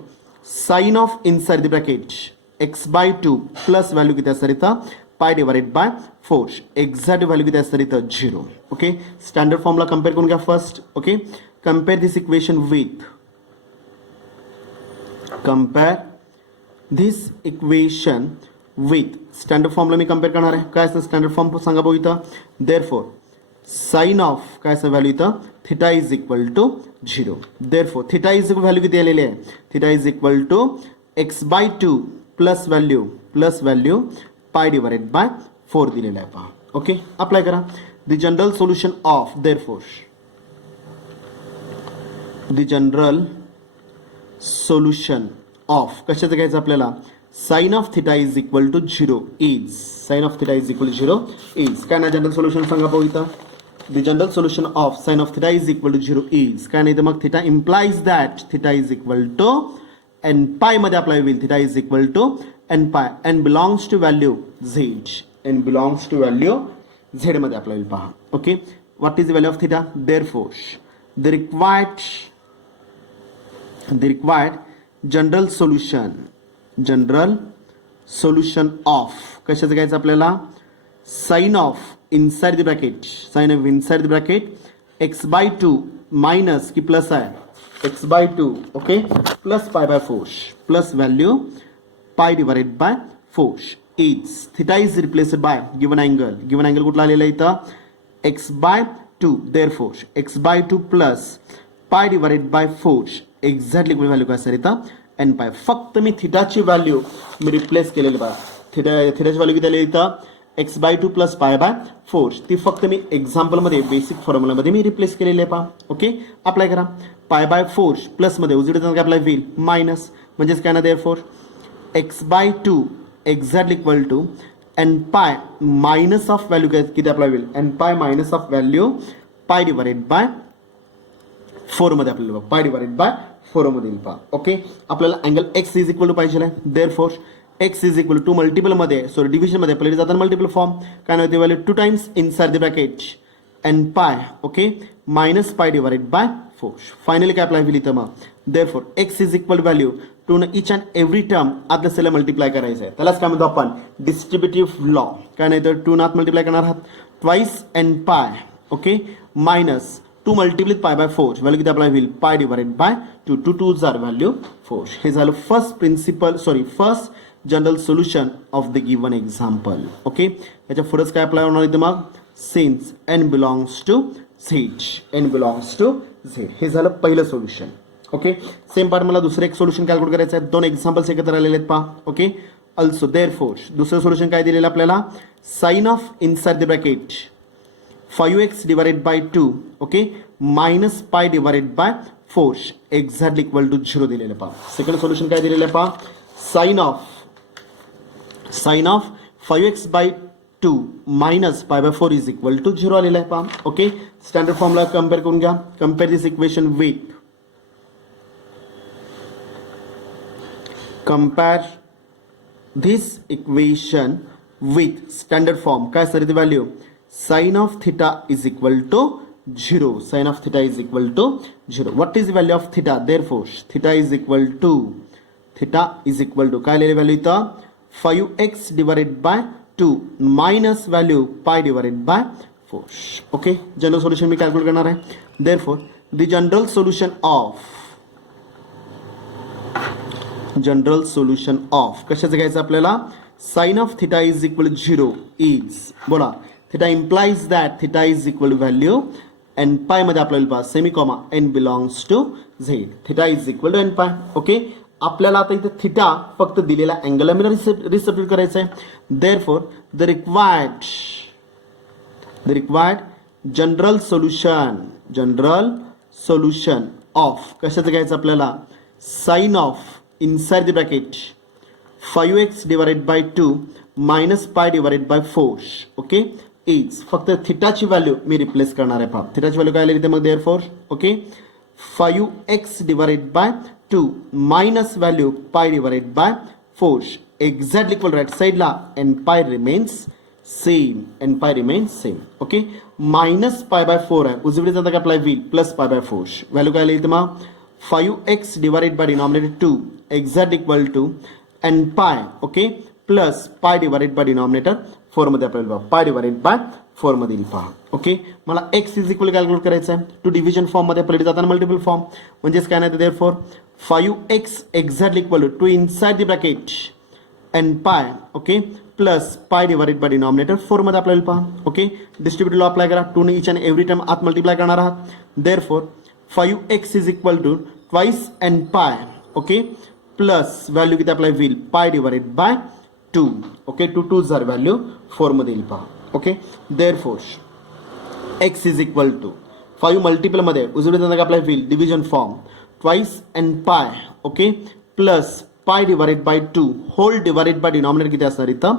sine of inside the bracket x/2 plus value किती असणार इथं पाय डिवाइडेड बाय 4 एक्झॅक्ट व्हॅल्यू किती असणार इथं 0. ओके, स्टँडर्ड फॉर्मला कम्पेअर करून घ्या first. Okay, compare this equation with standard फॉर्मला मी कम्पेअर करणार आहे. काय असतं स्टँडर्ड फॉर्म सांगा बघू इथं. देअरफॉर साइन ऑफ काय असं व्हॅल्यू इथं theta is equal to 0. Therefore theta is value किती आलेली आहे theta is equal to x/2 plus value pi divided by 4 दिलेला आहे पहा. ओके, अप्लाय करा. The general solution of therefore the general solution of कशाचं घ्यायचं आपल्याला sine of theta is equal to 0 is sine of theta is equal to 0 is काय ना general solution सांगा पाहू इथं. The general solution of sine of theta is equal to 0 is काय नाही तर मग theta implies that theta is equal to n pi मध्ये अप्लाय होईल. Theta is equal to n pi n belongs to value z. N belongs to value z मध्ये apply होईल पहा. Okay, what is the value of theta therefore the required general solution of कशाचं घ्यायचं आपल्याला sine of inside the bracket x/2 minus की plus आहे x/2 okay plus π/4 plus value pi divided by 4 is theta is replaced by given angle कुठला आलेला इथं x/2 therefore x/2 plus pi divided by 4 exactly value काय असेल इथं n पाय. फक्त मी थिटाची व्हॅल्यू मी रिप्लेस केलेली बघा. थिटाची व्हॅल्यू किती आली इथं x/2 प्लस π/4 ती फक्त मी एक्झाम्पलमध्ये बेसिक फॉर्म्युलामध्ये मी रिप्लेस केलेली आहे पहा. ओके, अप्लाय करा. π/4 प्लसमध्ये उजवीकडे काय अप्लाय होईल मायनस म्हणजेच काय ना therefore x/2 exactly equal to n pi minus of value किती अप्लाय होईल n pi minus of value pi divided by 4 मध्ये आपल्याला पाय डिवाइडेड बाय 4 मध्ये पहा. ओके, आपल्याला angle x is equal to पाहिजे आहे. Therefore x is equal to multiple मध्ये सॉरी डिव्हिजन मध्ये आपल्याला जाताना मल्टिपल फॉर्म काय नव्हते value 2 times inside the bracket n pi okay minus pi divided by 4. Finally काय अप्लाय होईल इथं मग therefore x is equal value to n each and every term आतल्या सेलला मल्टिप्लाय करायचं आहे. त्यालाच काय म्हणतो आपण डिस्ट्रीब्युटिव्ह लॉ. काय नाही तर 2 नात मल्टिप्लाय करणार आहात twice n pi okay minus 2 मल्टिप्लिक पाय बाय 4 व्हॅल्यू किती अप्लाय होईल पाय डिवाइडेड बाय 2. 2 2 जार व्हॅल्यू 4. हे झालं first general solution of the given example. Okay याच्या पुढेच काय अप्लाय होणार इथं मग since n belongs to Z. हे झालं पहिलं सोल्युशन. ओके सेम पार्ट मला दुसरं एक सोल्युशन कॅल्क्युलेट करायचं आहे. 2 एक्झाम्पल्स एकत्र आलेले आहेत पहा. ओके ऑल्सो देअरफॉर दुसरं सोल्युशन काय दिलेलं आपल्याला sine of inside the bracket 5x divided by 2 okay minus pi divided by 4 exactly equal to 0 दिलेलं पहा. सेकंड सोल्युशन काय दिलेलं आहे पहा sine of 5x by 2 minus pi by 4 is equal to 0 आलेला आहे पहा. ओके स्टँडर्ड फॉर्मला कम्पेअर करून घ्या. Compare this equation with standard form काय सर इथे value sine of theta is equal to 0. Sine of theta is equal to 0. What is value of theta therefore theta is equal to काय लिहिलेली value इथं 5x divided by 2 minus value pi divided by 4. Okay general solution मी calculate करणार आहे. Therefore the general solution of कशाचं घ्यायचं आपल्याला sine of theta is equal 0 is बोला theta implies that theta is equal value n pi मध्ये आपल्याला पहा semi comma n belongs to Z. Theta is equal to n pi. Okay आपल्याला आता इथे थिटा फक्त दिलेला अँगलला मी रिसब्स्टिट्यूट करायचं आहे. Therefore the required general solution of कशाचं घ्यायचं आपल्याला sine of inside the bracket 5x divided by 2 minus pi divided by 4 okay is फक्त थिटाची व्हॅल्यू मी रिप्लेस करणार आहे पहा. थिटाची व्हॅल्यू काय आली तिथे मग therefore okay 5x divided by 2 minus value pi divided by 4 exactly equal right साईडला n pi remains same. Okay minus pi by 4 आहे उजवीकडे जाता काय अप्लाय होईल प्लस पाय बाय 4 व्हॅल्यू काय आली इथे मग 5x divided by denominator 2 exact equal to n pi okay plus pi divided by denominator 4 मध्ये आपल्याला पाय डिवाइडेड बाय 4 मध्ये येईल पहा. ओके मला x इज इक्वल कॅल्क्युलेट करायचं आहे टू डिव्हिजन फॉर्म मध्ये पहिले जाताना मल्टिपल फॉर्म म्हणजेच काय नाही therefore 5x exactly equal to inside the bracket n pi okay plus pi divided by denominator 4 मध्ये आपल्याला पहा. ओके डिस्ट्रीब्युटिव्ह लॉ अप्लाय करा 2 ने इच अँड एव्हरी टर्म आत मल्टिप्लाय करणार आहात. Therefore 5x is equal to twice n pi okay plus value किती apply होईल पाय डिवाइडेड बाय 2 ओके 2 2 जार व्हॅल्यू 4 मध्ये येईल पहा. Okay therefore x is equal to 5 multiple मध्ये उजवीकडे अप्लाय होईल division form twice n pi okay plus pi divided by 2 whole divided by denominator किती असणार इथं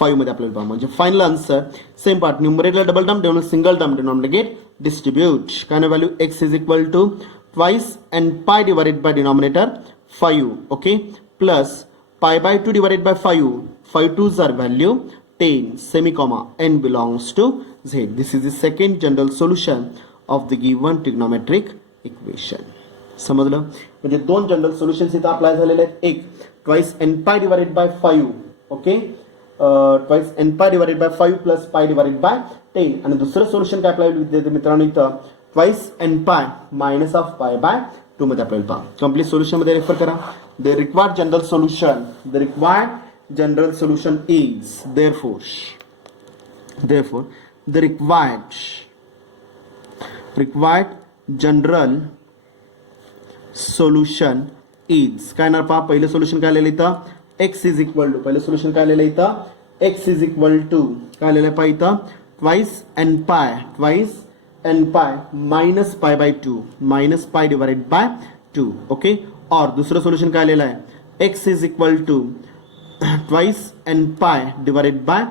5 मध्ये आपल्याला पहा. म्हणजे फायनल आन्सर सेम पार्ट न्यूमरेटरला double term denominator single term denominator get distribute काय ना value x is equal to twice n pi divided by denominator 5 okay plus pi by 2 divided by 5 2 जार value 10 semi comma n belongs to z. This is the second general solution of the given trigonometric equation. समजलं म्हणजे 2 general solutions इथं apply झालेले आहेत. एक twice n pi divided by 5 okay twice n pi divided by 5 plus pi divided by 10 आणि दुसरं solution काय apply विद्यार्थी मित्रांनो इथं twice n pi minus of pi by 2 मध्ये आपल्याला पहा. कंप्लीट सोल्युशन मध्ये रेफर करा. The required general solution is therefore the required general solution is काय ना पहा पहिलं सोल्युशन काय आलेलं इथं x इज इक्वल टू पहिलं सोल्युशन काय आलेलं इथं x इज इक्वल टू काय आलेलं आहे पहा इथं twice n pi minus pi by 2 minus pi divided by 2 okay और दुसरं सोल्युशन काय आलेलं आहे x is equal to twice n pi divided by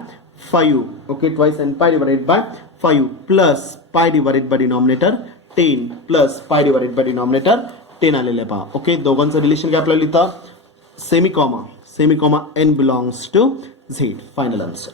5 okay twice n pi divided by 5 plus pi divided by denominator 10 plus pi divided by denominator 10 आलेलं आहे पहा. Okay दोघांचं relation काय आपल्याला इथं semi comma n belongs to z. Final answer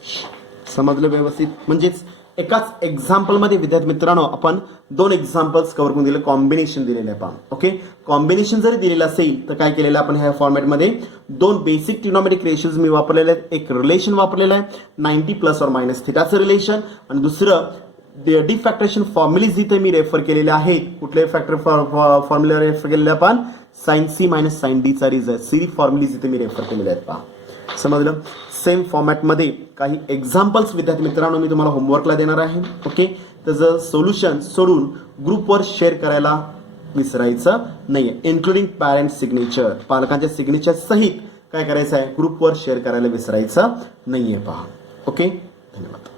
समजलं व्यवस्थित म्हणजेच एकाच एक्झाम्पलमध्ये विद्यार्थी मित्रांनो आपण 2 एक्झाम्पल्स कव्हर करून दिले, कॉम्बिनेशन दिलेले आहे पहा. ओके, कॉम्बिनेशन जरी दिलेलं असेल तर काय केलेलं आपण ह्या फॉर्मॅटमध्ये 2 बेसिक ट्रिग्नोमेट्रिक रेशोज मी वापरलेले आहेत. एक रिलेशन वापरलेलं आहे 90 प्लस और मायनस थिटाचं रिलेशन, आणि दुसरं डिफॅक्टरेशन फॉर्म्युलीज इथे मी रेफर केलेले आहेत. कुठले फॅक्टर फॉर्म्युला रेफर केलेले आपण sine C minus sine D चा रिझल्ट सिरीज फॉर्म्युलीज इथे मी रेफर केलेले आहेत पहा. समजलं. सेम फॉर्मॅटमध्ये काही एक्झाम्पल्स विद्यार्थी मित्रांनो मी तुम्हाला होमवर्कला देणार आहे. ओके, त्याचं सोल्युशन सोडून ग्रुपवर शेअर करायला विसरायचं नाहीये, इन्क्लुडिंग पॅरेंट सिग्नेचर, पालकांच्या सिग्नेचर सहित काय करायचं आहे, ग्रुपवर शेअर करायला विसरायचं नाहीये पहा. ओके, धन्यवाद.